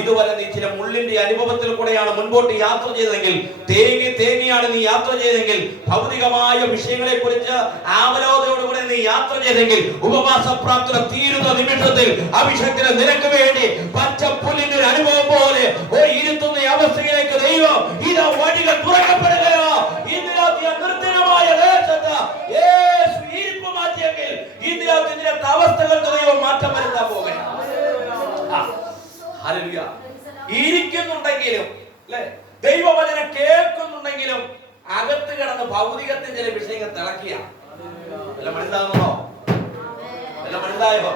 ഇതുവരെ നീ ചില മുള്ളിന്റെ അനുഭവത്തിൽ കൂടെയാണ് മുൻപോട്ട് യാത്ര ചെയ്തതെങ്കിൽ, തേങ്ങിയാണ് നീ യാത്ര ചെയ്തെങ്കിൽ, ഭൗതികമായ വിഷയങ്ങളെ കുറിച്ച് ആവലോകതയോടുകൂടെ നീ യാത്ര ചെയ്തെങ്കിൽ, ഉപവാസ പ്രാർത്ഥന തീരുന്ന നിമിഷത്തിൽ അഭിഷേകത്തിന് നിനക്ക് വേണ്ടി പച്ചപ്പുല്ലിന്റെ ഒരു അനുഭവം പോലെ ഒരു ഇരുത്തുന്ന അവസ്ഥയിലേക്ക് ദൈവം ഇതാ വഴികൾ തുറക്കപ്പെടുകയോ. ഇതിനകത്ത് നിർജ്ജനമായ ദേശത്ത് യേശു ഇരിപ്പ് മാറ്റിയെങ്കിൽ ഇതിനകത്ത് അവസ്ഥകൾക്ക് ദൈവം മാറ്റം വരുത്താൻ പോകുകയാണ്. ഇരിക്കുന്നുണ്ടെങ്കിലും അല്ലെ, ദൈവവചനം കേൾക്കുന്നുണ്ടെങ്കിലും അകത്ത് കിടന്ന് ഭൗതികത്തിൽ ചില വിഷയങ്ങൾ തിളക്കിയ മനസ്സിലാകുന്നോ? എല്ലാം മനസ്സിലായോ?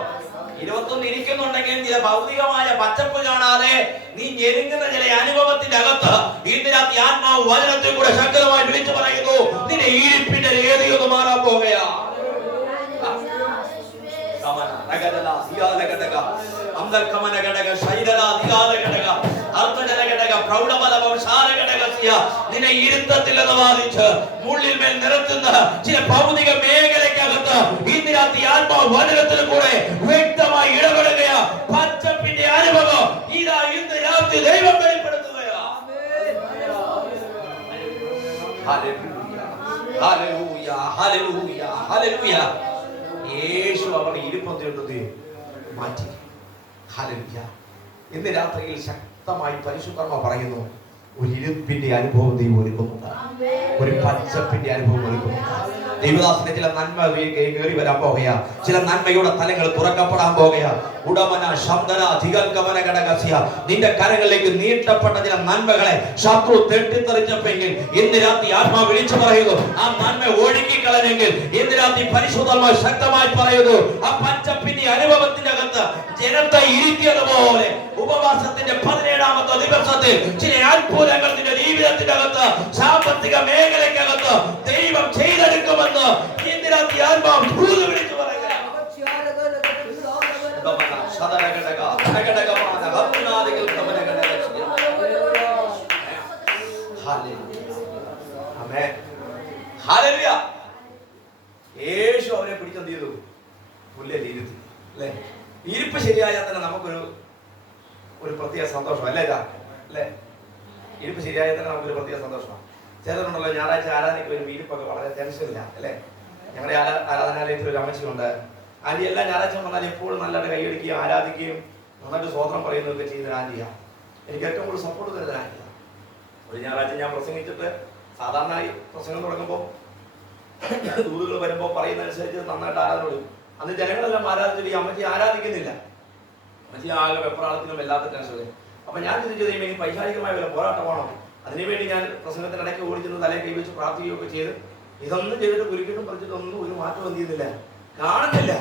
21 ഇരിക്കുന്നുണ്ടെങ്കിലും ചില ഭൗതികമായ പച്ചപ്പ് കാണാതെ നീ ഞെരുങ്ങുന്ന ചില അനുഭവത്തിന്റെ അകത്ത് ഇതിനകത്ത് ആത്മാവ് വചനത്തിൽ കൂടെ ശക്തമായി വിളിച്ചു പറയുന്നു, നിന്റെ ഇരിപ്പിന്റെ രീതിയൊന്ന് മാറാൻ പോകുകയാ. നിന്നെ ഇരുത്തത്തില്ലെന്ന് വാദിച്ച് മുള്ളിൽ മേൽ നിരത്തുന്ന ചില ഭൗതിക മേഖലയ്ക്കകത്ത് ഇതിനകത്ത് ആത്മാവ് വചനത്തിൽ കൂടെ വ്യക്തമായി ഇടപെടുകയാ. പച്ചപ്പിന്റെ അനുഭവം ഇതാ ഇന്ന് രാത്രി ദൈവം വെളിപ്പെടുത്തുകയാ. ഹല്ലേലൂയ, ഹല്ലേലൂയ, ഹല്ലേലൂയ. യേശു അവരുടെ ഇരിപ്പന്തി മാറ്റി. ഹല്ലേലൂയ. ഇന്ന് രാത്രിയിൽ ശക്തമായി പരിശുദ്ധാത്മാവ് പറയുന്നു, ഒരു ഇരുപ്പിന്റെ അനുഭവം ദൈവം ഒരുക്കുന്നുണ്ട്, ഒരു പച്ചപ്പിന്റെ അനുഭവം ഒരുക്കുന്നുണ്ട്. ദൈവദാസനെ ചില നന്മ കയറി വരാൻ പോകുകയാ. ചില നന്മയുടെ തലങ്ങൾ തുറക്കപ്പെടാൻ പോകുകയാ. ഉടമന ശബ്ദന അധികൽക്കമന ഘടകസ്യ. നിന്റെ കരങ്ങളിലേക്ക് നീട്ടപ്പെട്ട ചില നന്മകളെ ശത്രു തെറ്റിത്തെറിച്ചപ്പെങ്കിൽ ഇന്ന് രാത്രി ആത്മാ വിളിച്ചു പറയുന്നു, ആ നന്മ ഒഴുക്കിക്കളഞ്ഞെങ്കിൽ ഇന്ന് രാത്രി പരിശുദ്ധമായി ശക്തമായി പറയുന്നു, ആ പച്ചപ്പിന്റെ അനുഭവത്തിന്റെ അകത്ത് ജനത്തെ ഇരുത്തിയതുപോലെ ഉപവാസത്തിന്റെ 17ാമത്തെ ദിവസത്തിൽ ചില അത്ഭുതങ്ങൾ നിന്റെ ജീവിതത്തിന്റെ അകത്ത്, സാമ്പത്തിക മേഖലയ്ക്കകത്ത് ദൈവം ചെയ്തെടുക്കുമെന്ന് ഇന്ന് രാത്രി ആത്മാവ് വിളിച്ചു പറയുക. യേശു അവരെ പിടിച്ചെന്ത് ചെയ്തു? പുല്ലിൽ ഇരുത്തി. അല്ലെ, ഇരിപ്പ് ശരിയായാൽ തന്നെ നമുക്കൊരു പ്രത്യേക സന്തോഷം അല്ലേ? അല്ലേ, ഇരിപ്പ് ശരിയായാൽ തന്നെ നമുക്കൊരു പ്രത്യേക സന്തോഷമാണ്. ചിലരുണ്ടല്ലോ ഞായറാഴ്ച ആരാധനയ്ക്ക് വരുമ്പോൾ ഇരിപ്പൊക്കെ വളരെ ടെൻഷനില്ല അല്ലേ? ഞങ്ങളുടെ ആരാധനാലയത്തിൽ ഒരു അമ്മച്ചിയുണ്ട്. ആന്റി എല്ലാ ഞായറാഴ്ച വന്നാൽ എപ്പോഴും നല്ലതായിട്ട് കൈയടിക്കുകയും ആരാധിക്കുകയും നന്നായിട്ട് സ്വതന്ത്രം പറയുന്നതൊക്കെ ചെയ്യുന്ന ആന്റിയാണ്. എനിക്ക് ഏറ്റവും കൂടുതൽ സപ്പോർട്ട് തരുന്ന ആന്റിയാണ്. ഒരു ഞായറാഴ്ച ഞാൻ പ്രസംഗിച്ചിട്ട് സാധാരണ പ്രസംഗം തുടങ്ങുമ്പോൾ ദൂതുകൾ വരുമ്പോൾ പറയുന്നതനുസരിച്ച് നന്നായിട്ട് ആരാധന കൊടുക്കും. അന്ന് ജനങ്ങളെല്ലാം ആരാധിച്ചിട്ട് ഈ അമ്മച്ചി ആരാധിക്കുന്നില്ല. അമ്മച്ചി ആകെ വെപ്രാളത്തിനും എല്ലാത്ത ടെൻഷനും. അപ്പൊ ഞാൻ ചിന്തിച്ചത് എനിക്ക് പൈശാചികമായ വല്ല പോരാട്ടമാണോ? അതിനുവേണ്ടി ഞാൻ പ്രസംഗത്തിനിടയ്ക്ക് ഓടിച്ചെന്ന് തലയെ കൈവച്ച് പ്രാർത്ഥിക്കുകയൊക്കെ ചെയ്ത് ഇതൊന്നും ചെയ്തിട്ട് കുരുക്കിട്ടും പറിച്ചിട്ടൊന്നും ഒരു മാറ്റം എന്ത് ചെയ്യുന്നില്ല, കാണുന്നില്ല.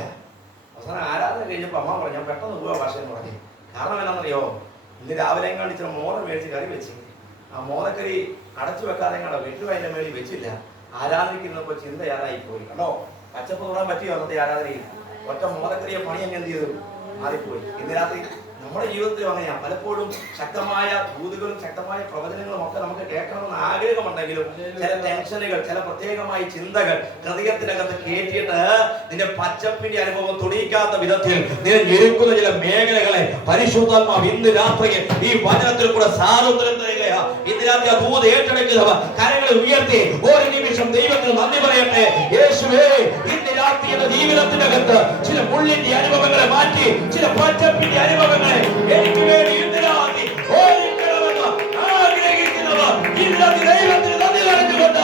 അവസാനം ആരാധന കഴിഞ്ഞപ്പോൾ അമ്മ പറഞ്ഞു ഞാൻ പെട്ടെന്ന് പോവാ ഭാഷയെന്ന് പറഞ്ഞു. കാരണം എന്നാണെന്നറിയോ, ഇന്ന് രാവിലെ കാണിച്ച മോദം മേടിച്ച് കറി വെച്ച് ആ മോദക്കറി അടച്ചു വെക്കാതെ കണ്ടോ വെട്ടുവായതിന്റെ മേളിൽ വെച്ചില്ല. ആരാധനയ്ക്കിരുന്നപ്പോൾ ചിന്ത യാതായി പോയി. കണ്ടോ, പച്ചപ്പ് തൊടാൻ പറ്റിയോ അന്നത്തെ ആരാധനയിൽ? ഒറ്റ മോദക്കറിയെ പണി എങ്ങനെ എന്ത് ചെയ്തു മാറിപ്പോയി. ഇന്ന് രാത്രി നമ്മുടെ ജീവിതത്തിലും അങ്ങനെയാണ്. പലപ്പോഴും ശക്തമായ ദൂതുകളും ശക്തമായ പ്രവചനങ്ങളും ഒക്കെ നമുക്ക് കേൾക്കണമെന്ന് ആഗ്രഹമുണ്ടെങ്കിലും ചില ടെൻഷനുകൾ, ചില പ്രത്യേകമായ ചിന്തകൾ ഹൃദയത്തിനകത്ത് കേട്ടിട്ട് നിന്റെ പച്ചപ്പിന്റെ അനുഭവം തുടിക്കാത്ത വിധത്തിൽ നിന്നെ ഞെരുക്കുന്ന ചില മേഖലകളെ പരിശുദ്ധാത്മാവ് ഇന്ന് രാത്രി ഈ വചനത്തിൽ കൂടെ സ്വാതന്ത്ര്യം തരികയാ. ഇന്ന് രാത്രി ആ ദൂത് ഏറ്റെടുക്കുന്നവർ കരങ്ങൾ ഉയർത്തി ഒരു നിമിഷം ദൈവത്തിന് നന്ദി പറയട്ടെ. യേശുവേ, ഇന്ന് രാത്രി എന്റെ ജീവിതത്തിനകത്ത് ചില മുള്ളിന്റെ അനുഭവങ്ങളെ മാറ്റി ചില പച്ചപ്പിന്റെ അനുഭവങ്ങളെ എനിക്ക് വേണ്ടി ഇന്ന് രാത്രി ഒരുക്കണമെന്ന് ആഗ്രഹിക്കുന്നവർ ഇന്ന് രാത്രി ദൈവത്തിന് നന്ദി പറഞ്ഞുകൊണ്ട്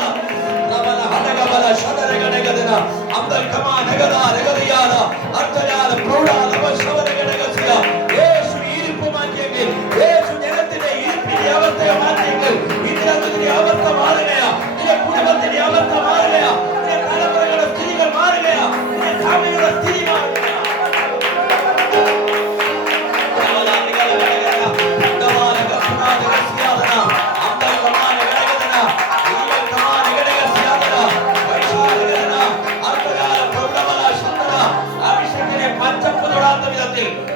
യേശു ഇരിപ്പ് മാറ്റിയെങ്കിൽ, യേശു ജനത്തിന്റെ ഇരിപ്പിന്റെ അവസ്ഥയെ മാറ്റിയെങ്കിൽ ഇന്ന് രാത്രി അവസ്ഥ മാറുകയാ. നിന്റെ കുടുംബത്തിന്റെ അവസ്ഥ മാറുകയാ. നിന്റെ തലമുറകളുടെ സ്ഥിതികൾ മാറുകയാ. നിന്റെ സഭയുടെ സ്ഥിതി മാറുകയാ.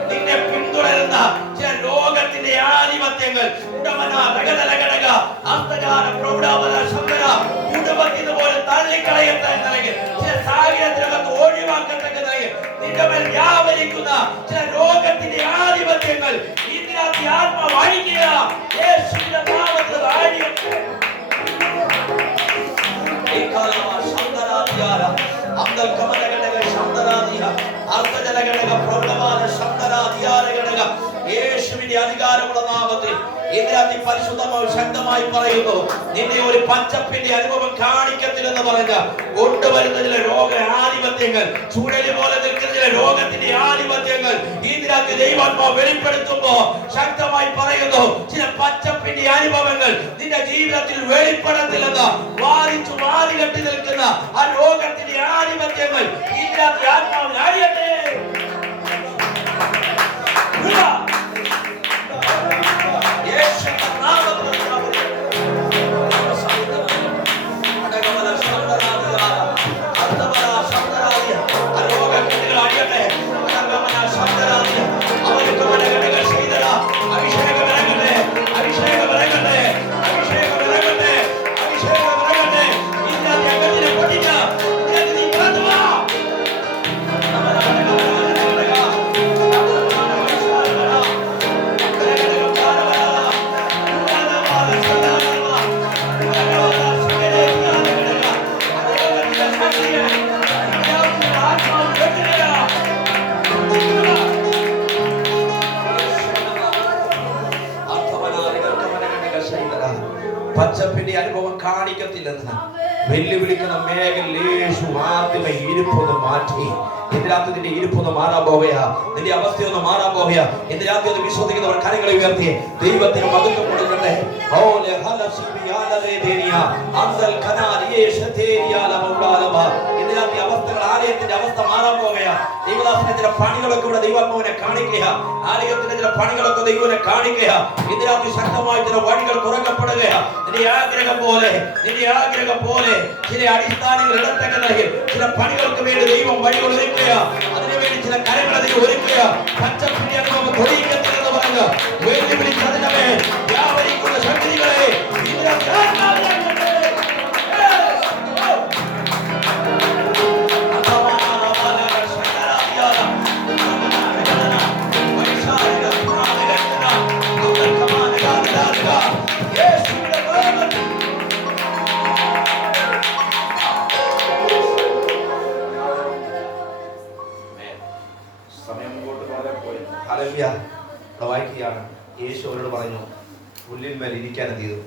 നിന്നെ പിന്തുടരുന്ന ചില ലോകത്തിന്റെ ആധിപത്യങ്ങൾ കുടുംബത്തിന് പോലും തള്ളിക്കളയട്ടെ ചില സാഹചര്യത്തിനകത്ത് ഒഴിവാക്കത്തക്ക നിന്റെ മേൽ വ്യാപരിക്കുന്ന ചില ലോകത്തിന്റെ ആധിപത്യങ്ങൾ ഇതിനകത്ത് ആത്മാവ് അഴിക്കുക. യേശുവിന്റെ നാമത്തിൽ അഴിയട്ടെ. യേശുവിന്റെ അധികാരമുള്ള നാമത്തിൽ ഇതിനകത്ത് പരിശുദ്ധമായി ശക്തമായി പറയുന്നു, നിന്നെ ഒരു പച്ചപ്പിന്റെ അനുഭവം കാണിക്കത്തില്ലെന്ന് പറഞ്ഞ കൊണ്ടുവരുന്ന ചില രോഗ ആധിപത്യങ്ങൾ, ചുഴലി പോലെ നിൽക്കുന്ന ചില രോഗത്തിന്റെ ആധിപത്യങ്ങൾ ഇതിനകത്ത് ദൈവാത്മാവ് വെളിപ്പെടുത്തുമ്പോ ശക്തമായി പറയുന്നു, ചില പച്ചപ്പിന്റെ അനുഭവങ്ങൾ നിന്റെ ജീവിതത്തിൽ വെളിപ്പെടത്തില്ലെന്ന് വാദിച്ചു വാതി കെട്ടി നിൽക്കുന്ന ആ രോഗത്തിന്റെ ആധിപത്യങ്ങൾ ഇതിനകത്ത് ആത്മാവിൽ അഴിയട്ടെ. പച്ചപ്പിന്റെ അനുഭവം കാണിക്കത്തില്ലെന്ന് വെല്ലുവിളിക്കുന്ന മേഖലയിൽ യേശു ആദ്യമേ ഇരിപ്പൊന്ന് മാറ്റി. ഇന്ന് രാത്രി നിന്റെ ഇരിപ്പൊന്ന് മാറാൻ പോവുകയാ. നിന്റെ അവസ്ഥയൊന്ന് മാറാൻ പോവുകയാ. ഇന്ന് രാത്രി ഒന്ന് വിശ്വസിക്കുന്നവർ കരങ്ങളെ ഉയർത്തി ദൈവത്തിന് മഹത്വം കൊടുക്കട്ടെ. ഇന്ന് രാത്രി അവസ്ഥകൾ, ആലയത്തിന്റെ അവസ്ഥ മാറാൻ പോവുകയാ. ദൈവദാസന്റെ ചില പണികളൊക്കെ ഇവിടെ ദൈവാത്മാവിനെ കാണിക്കുക. ആലയത്തിന്റെ ചില പണികളൊക്കെ ദൈവനെ കാണിക്കുക. ഇന്ന് രാത്രി ശക്തമായ ചില വഴികൾ തുറക്കപ്പെടുകയാ. നിന്റെ ആഗ്രഹം പോലെ ചില അടിസ്ഥാനങ്ങൾ ഇടത്തൊക്കെ നൽകി ചില പണികൾക്ക് വേണ്ടി ദൈവം വഴികൾ ഒരുക്കുക. അതിനുവേണ്ടി ചില കരങ്ങൾ അതിൽ ഒരുക്കുക. പച്ചപ്പിന്റെ അനുഭവം തൊഴിയിക്കത്തില്ലെന്ന് പറഞ്ഞ് വെല്ലുവിളിച്ചതിന്റെ മേൽ വ്യാപരിക്കുന്ന ശക്തികളെ ഹല്ലേലൂയ. ഇവിടെ വായിക്കുകയാണ്, യേശു അവരോട് പറഞ്ഞു, പുല്ലിന്മേൽ ഇരിക്കാൻ എന്ത് ചെയ്തു?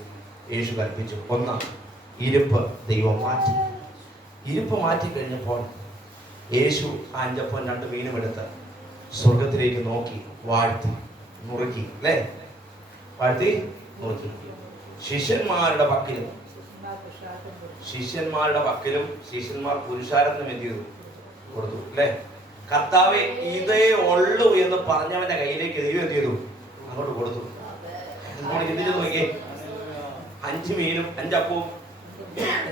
യേശു കൽപ്പിച്ചു. ഒന്ന്, ഇരിപ്പ് ദൈവം മാറ്റി. ഇരിപ്പ് മാറ്റി കഴിഞ്ഞപ്പോൾ യേശു 5 അപ്പവും 2 മീനും എടുത്ത് സ്വർഗത്തിലേക്ക് നോക്കി, വാഴ്ത്തി നുറുക്കി, അല്ലേ? വാഴ്ത്തി നുറുക്കി. ശിഷ്യന്മാരുടെ പക്കലും ശിഷ്യന്മാർ പുരുഷാരത്തിനും എന്ത് ചെയ്തു? കൊടുത്തു, അല്ലേ? കർത്താവെ ഇതേ ഉള്ളൂ എന്ന് പറഞ്ഞവന്റെ കയ്യിലേക്ക് ദൈവം എന്ത് ചെയ്തു? അങ്ങോട്ട് കൊടുത്തു. നമ്മൾ ചിന്തിച്ചു നോക്കിയേ, 5 മീനും 5 അപ്പവും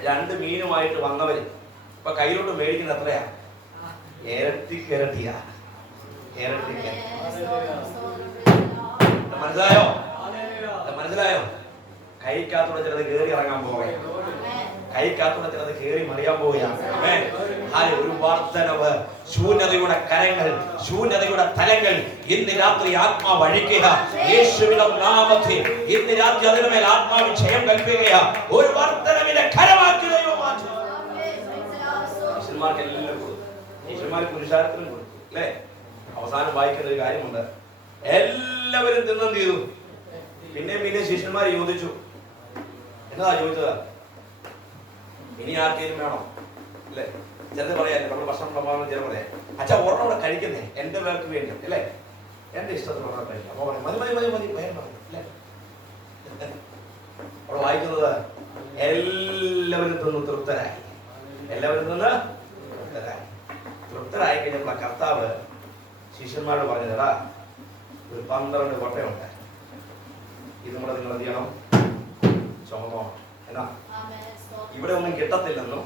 2 മീനുമായിട്ട് വന്നവര് ഇപ്പൊ കയ്യിലോട്ട് മേടിക്കുന്ന എത്രയാ? ഇരട്ടിയാ. മനസ്സിലായോ? കൈക്കകത്തൂടെ ചിലത് കയറി ഇറങ്ങാൻ പോവുകയാണ്, കൈക്കകത്തൂടെ ചിലത് കയറി മറിയാൻ പോവുകയാണ്. ഒരു വർദ്ധനവ്, ശൂന്യതയുടെ കരങ്ങൾ, ശൂന്യതയുടെ തലങ്ങൾ ഇന്ന് രാത്രി ആത്മാവ് അഴിക്കുക. യേശുവിന്റെ നാമത്തിൽ ഇന്ന് രാത്രി അതിനുമേൽ ആത്മാവ് ജയം കൽപ്പിക്കുക. ഒരു വർദ്ധനവിന്റെ കരമാക്കി ദൈവം മാറ്റും. ശിഷ്യന്മാർക്ക് എല്ലാം കൊടുത്തു, ശിഷ്യന്മാർ പുരുഷാരത്തിനും കൊടുത്തു, അല്ലേ? അവസാനം വായിക്കുന്ന ഒരു കാര്യമുണ്ട്, എല്ലാവരും തിന്നെന്ത് ചെയ്തു? പിന്നെ ശിഷ്യന്മാർ ചോദിച്ചു. എന്നതാ ചോദിച്ചത്? ഇനി ആർക്കെങ്കിലും വേണോ? അല്ലേ? ചിലത് പറയാല്ലേ, നമ്മൾ ഭക്ഷണം പ്രമാണം ചില പറയാം, അച്ഛാ ഒരെണ്ണം കൂടെ കഴിക്കുന്നേ എന്റെ പേർക്ക് വേണ്ടി, അല്ലേ? എന്റെ ഇഷ്ടത്തിലുള്ള കഴിക്കാം. അപ്പൊ പറയും മതി വേഗം പറയും, അല്ലേ? അവിടെ വായിക്കുന്നത്, എല്ലാവരും തിന്ന് തൃപ്തരായി. തൃപ്തരായി കഴിഞ്ഞപ്പോൾ കർത്താവ് ശിഷ്യന്മാരോട് പറഞ്ഞത്, എടാ, ഒരു 12 കൊട്ടയുണ്ട്, ഇത് കൂടെ നിങ്ങൾ എന്ത് ചെയ്യണം? ചുമന്നോ. എന്നാ ഇവിടെ ഒന്നും കിട്ടത്തില്ലെന്നും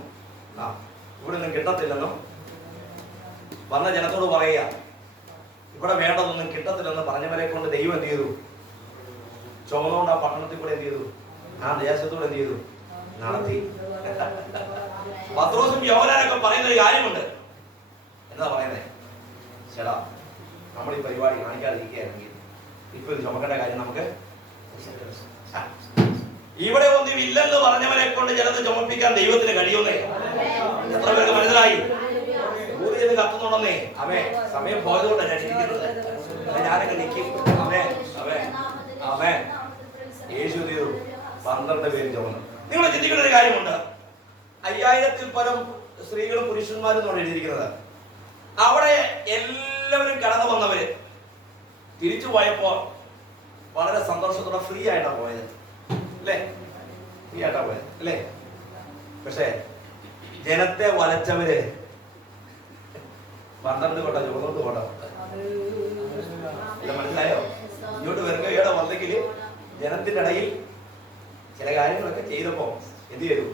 വന്ന ജനത്തോട് പറയുക, ഇവിടെ വേണ്ടതൊന്നും കിട്ടത്തില്ലെന്ന് പറഞ്ഞവരെ കൊണ്ട് ദൈവം എന്ത് ചെയ്തു? ചുമന്നുകൊണ്ട് ആ പട്ടണത്തിൽ കൂടെ എന്ത് ചെയ്തു? ആ ദേശത്തോട് എന്ത് ചെയ്തു? നടത്തി. പത്രോസും യോഹന്നാനൊക്കെ പറയുന്ന ഒരു കാര്യമുണ്ട്. എന്താ പറയുന്നത്? ചേട്ടാ, നമ്മൾ ഈ പരിപാടി കാണിക്കാതിരിക്കുകയാണെങ്കിൽ ഇപ്പൊ ഇത് ചുമക്കേണ്ട കാര്യം നമുക്ക് ഇവിടെ ഒന്നും ഇല്ലെന്ന് പറഞ്ഞവരെ കൊണ്ട് ചിലത് ചുമപ്പിക്കാൻ ദൈവത്തിന് കഴിയുന്നേ. എത്ര പേർക്ക് മനസ്സിലായി? ഊരിന്ന് കത്തുന്നുണ്ടെന്നേ. അവേ സമയം പോയതുകൊണ്ടാണ് ഞാൻ ഇരിക്കുന്നത്. ഞാനൊക്കെ നിൽക്കും. അവേ യേശു ചെയ്തു 12 പേര് ചുമന്നു. നിങ്ങൾ ചിന്തിക്കുന്ന ഒരു കാര്യമുണ്ട്, 5000-ൽ പരം സ്ത്രീകളും പുരുഷന്മാരും എന്നാണ് എഴുതിയിരിക്കുന്നത്. അവിടെ എല്ലാവരും കടന്നു വന്നവര് തിരിച്ചു പോയപ്പോ വളരെ സന്തോഷത്തോടെ ഫ്രീ ആയിട്ടാണ് പോയത്, അല്ലേ? ഫ്രീ ആയിട്ടാ പോയത്, അല്ലേ? പക്ഷേ ജനത്തെ വലച്ചവര് 12 കൊട്ട ചുവന്നോട്ട് കൊട്ട. മനസ്സിലായോ? ഇങ്ങോട്ട് വരുമ്പോ ഇവിടെ വന്നെങ്കിൽ ജനത്തിന്റെ ഇടയിൽ ചില കാര്യങ്ങളൊക്കെ ചെയ്തപ്പോ എന്ത് ചെയ്തു?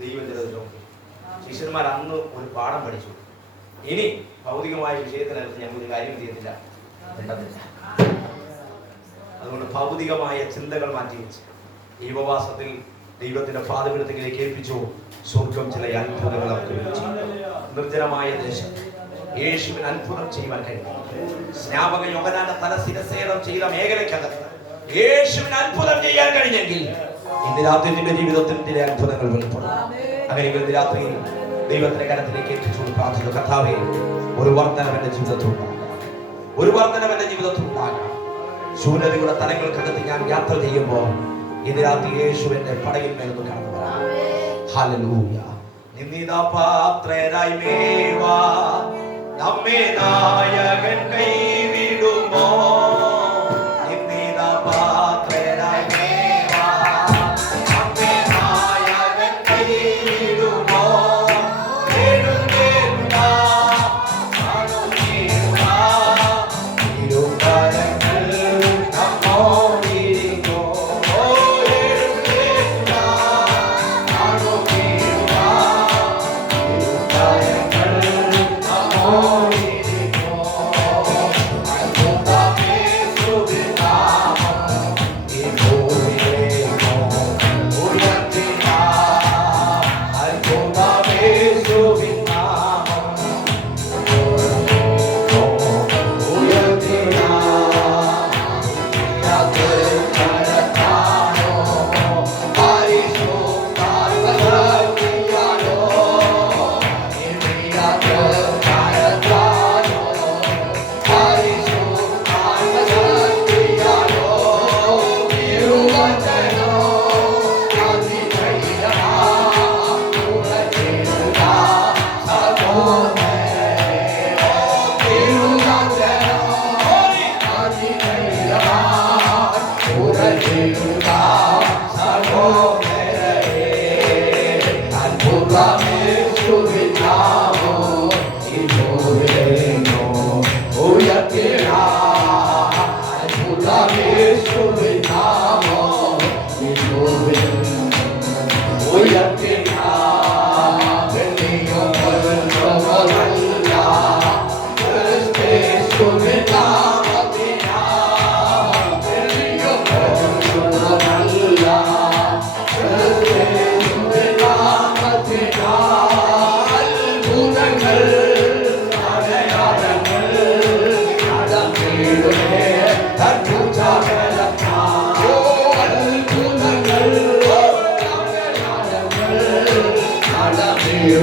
ദൈവം ചിലത് നോക്കി. ശിഷ്യന്മാർ അന്ന് ഒരു പാഠം പഠിച്ചു. ഇനി ഭൗതികമായ വിഷയത്തിനകത്ത് ഞങ്ങൾ ഒരു കാര്യം ചെയ്യത്തില്ല. അതുകൊണ്ട് ഭൗതികമായ ചിന്തകൾ മാറ്റിവെച്ച് ഈ ഉപവാസത്തിൽ ദൈവത്തിന്റെ പാദപീഠത്തിലേക്ക് ഏൽപ്പിച്ചു. സ്വർഗം ചില അത്ഭുതങ്ങൾ നമുക്ക് വിളിച്ചു. നിർജ്ജനമായ ദേശം യേശുവിന് അത്ഭുതം ചെയ്യുവാൻ കഴിയും. സ്നാപക യോഹന്നാന്റെ തല ശിരസ്ഛേദം ചെയ്ത മേഖലയ്ക്കകത്ത് യേശുവിന് അത്ഭുതം ചെയ്യാൻ കഴിഞ്ഞെങ്കിൽ ഇന്ന് രാത്രി നിന്റെ ജീവിതത്തിൽ ചില അത്ഭുതങ്ങൾ വെളിപ്പെടും. അങ്ങനെ ഇന്ന് രാത്രി ദൈവത്തിന്റെ കരത്തിലേക്ക് ഏൽപ്പിച്ചു പ്രാർത്ഥിച്ചു. കർത്താവേ, ഒരു വർദ്ധനം എന്റെ ജീവിതത്തിൽ ഉണ്ടാകാം. ശൂന്യതയുടെ തലങ്ങൾക്കകത്ത് ഞാൻ യാത്ര ചെയ്യുമ്പോൾ ഇന്ന് രാത്രി യേശുവിന്റെ പടയിൽ മേലൊന്ന് കടന്നു വരാം. ഹല്ലേലൂയ. നിന്ദിതപാത്രരായി മേവാ നമ്മെ നായകൻ കൈവിടുമോ? നിന്ദിതപാത്രരായി മേവാ നമ്മെ നായകൻ കൈവിടുമോ? Oh, He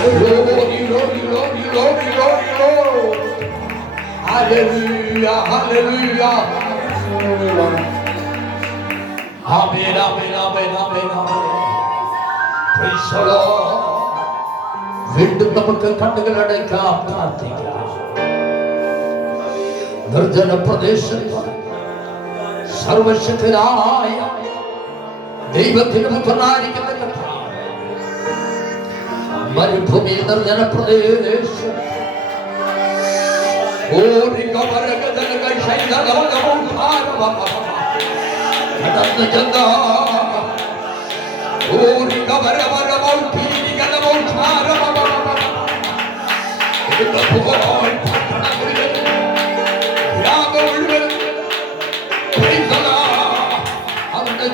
Glory, glory, glory, glory, glory, glory. Hallelujah, hallelujah. Amen, amen, amen, amen, amen. Praise the Lord. വീണ്ടും നമുക്ക് കണ്ണുകൾ അടയ്ക്കാം, പ്രാർത്ഥിക്കാം. നിർജ്ജന പ്രദേശത്ത് സർവശക്തനായ ദൈവത്തിന് പുത്രനായിരിക്കുന്ന കർത്താവ് മരുഭൂമി നിർജ്ജന പ്രദേശം കടന്നു ചെന്ന അവന്റെ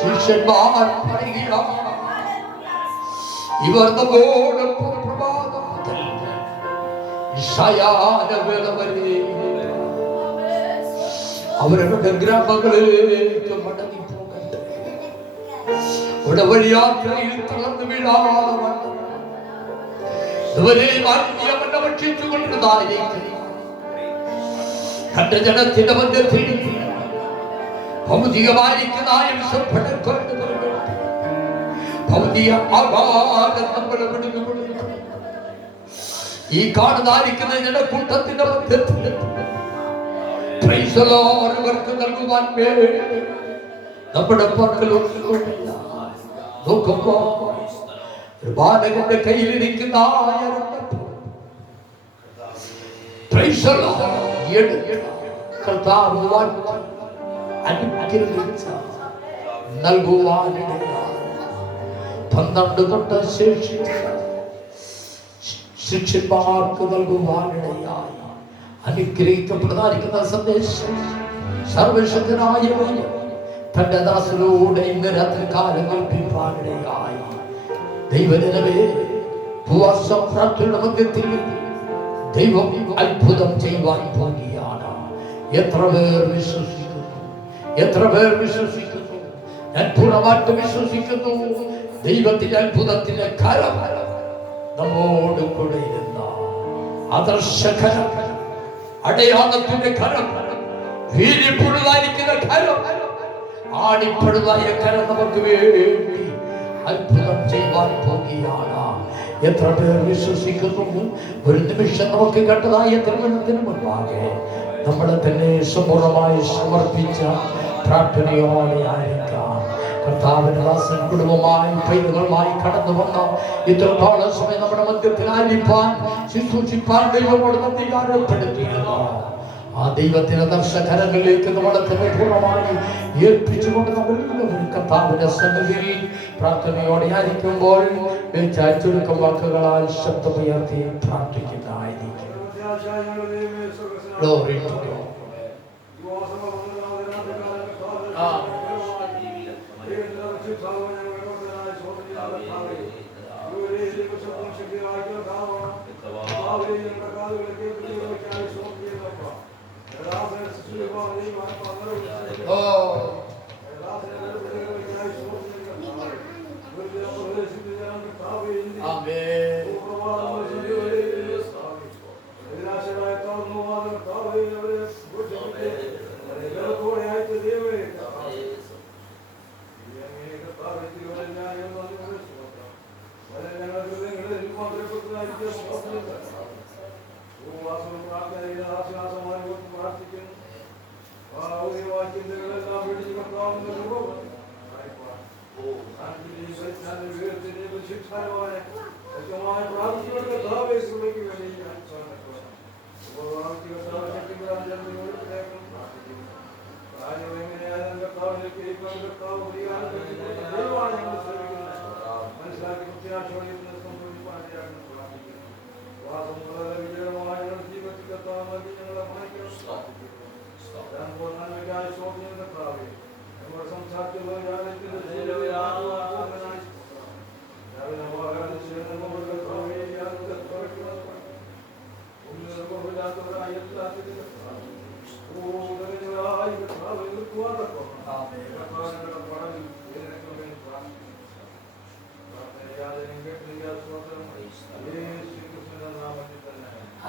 ശിഷ്യന്മാർ പറയുകയാണ്, ഇവർ നമ്മോടൊപ്പം പ്രഭാതം മുതൽ ശയാനവേള വരെ അവരവരുടെ ഗ്രാമങ്ങളിലേക്ക് മടങ്ങി പോകട്ടെ. ഇവിടെ വഴി യാത്രയിൽ തളർന്നു വീഴാതെ ഇവരെ മാന്യമണ്ണം ഭക്ഷിച്ചുകൊണ്ടതായിരിക്കും. തന്റെ ജനത്തിന്റെ മധ്യത്തിൽ ഭൗതികമായിരിക്കുന്ന ഭൗതിക ആകാരം നമ്മളെ വിടുന്നു. ഈ കാണുന്നതായിരിക്കുന്ന ജനക്കൂട്ടത്തിന്റെ മധ്യത്തിൽ ഇവർക്ക് നൽകുവാൻ നമ്മുടെ പക്കലൊന്നുമില്ല. നോക്കുമ്പോ ഒരു ബാലകന്റെ കയ്യിലിരിക്കുന്ന കർത്താവ് നൽകുവാനിടയായി 12 തൊട്ട് ശിഷ്യന്മാർക്ക് നൽകുവാനിടയായി അനുഗ്രഹിക്കപ്പെടാതിരിക്കുന്ന സന്ദേശം സർവശക്തനായ തന്റെ ദാസനോട് ഇന്ന് രാത്രി കാലം കൽപ്പിക്കാനിടയായി. ദൈവജനമേ, ഉപവാസം പ്രാർത്ഥനയുടെ മധ്യത്തിൽ ദൈവം അത്ഭുതം ചെയ്യുവാൻ പോകുകയാണ്. എത്ര പേർ വിശ്വസിക്കുന്നു? എത്ര പേർ വിശ്വസിക്കുന്നു? ഞാൻ പൂർണ്ണമായിട്ട് വിശ്വസിക്കുന്നു. ദൈവത്തിന്റെ അത്ഭുതത്തിന്റെ കരം നമ്മോട് കൂടെ ഇരുന്ന അദർശകരം, അടയാളത്തിന്റെ കരം, വീര്യപ്പെടുവാനിരിക്കുന്ന കരം, ആടിപ്പെടുവായ കരം നമുക്ക് വേണ്ടി അത്ഭുതം ചെയ്യുവാൻ പോകുകയാണ്. എത്ര പേർ വിശ്വസിക്കുന്നു? ഒരു നിമിഷം നമുക്ക് കണ്ടതായ തിരുവനന്തപുരത്തിന് മുൻപാകെ നമ്മളെ തന്നെ സമ്പൂർണ്ണമായി സമർപ്പിച്ച പ്രാർത്ഥനയോടെ ആയിരിക്കാം. കർത്താവിന്റെ ദാസൻ കുടുംബമായി പൈതങ്ങളുമായി കടന്നു വന്ന ഇത്രത്തോളം സമയം നമ്മുടെ മധ്യത്തിൽ ആയിരിക്കാൻ ശുശ്രൂഷിപ്പാൻ ദൈവമോട് അധികാരപ്പെടുത്തിയിരുന്നു. ആ ദൈവത്തിന്റെ ദർശകരങ്ങളിലേക്ക് നമ്മളെ തന്നെ പൂർണ്ണമായി ഏൽപ്പിച്ചുകൊണ്ട് നമ്മളെല്ലാവരും കർത്താവിന്റെ സന്നിധിയിൽ പ്രാർത്ഥനയോടെ ആയിരിക്കുമ്പോൾ ചുരുക്കം വാക്കുകളാൽ ശബ്ദമുയർത്തി പ്രാർത്ഥിക്കുന്നതായിരിക്കും.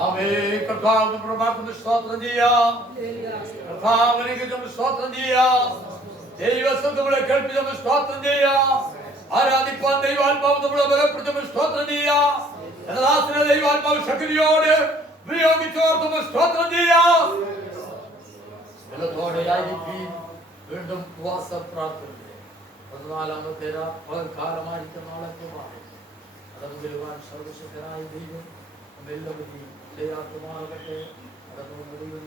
Amen. കർത്താവിന്റെ പ്രഭാതത്തിന് സ്തോത്രം ചെയ്യാം. കർത്താവിനെ നമുക്ക് സ്തോത്രം ചെയ്യാം. ദൈവത്തെ നമ്മളെ കേൾപ്പിച്ച് നമുക്ക് സ്തോത്രം ചെയ്യാം. ആരാധിപ്പാൻ ദൈവാത്മാവ് നമ്മളെ ബലപ്പെടുത്തി നമുക്ക് സ്തോത്രം ചെയ്യാം. ദാസനെ ദൈവാത്മാവ് ശക്തിയോട് ഉപയോഗിച്ചോർത്ത് നമുക്ക് സ്തോത്രം ചെയ്യാം. ബലത്തോടെ ആയിരിക്കും. വീണ്ടും ഉപവാസ പ്രാർത്ഥന 14-ാമത്തെ പകൽക്കാലമായിരിക്കും നാളത്തെ മാറി അടങ്ങുവാൻ സർവശക്തനായ ദൈവം എല്ലാവരെയും ചെയ്യാത്തുമാകട്ടെ. അടങ്ങുന്ന ദൈവം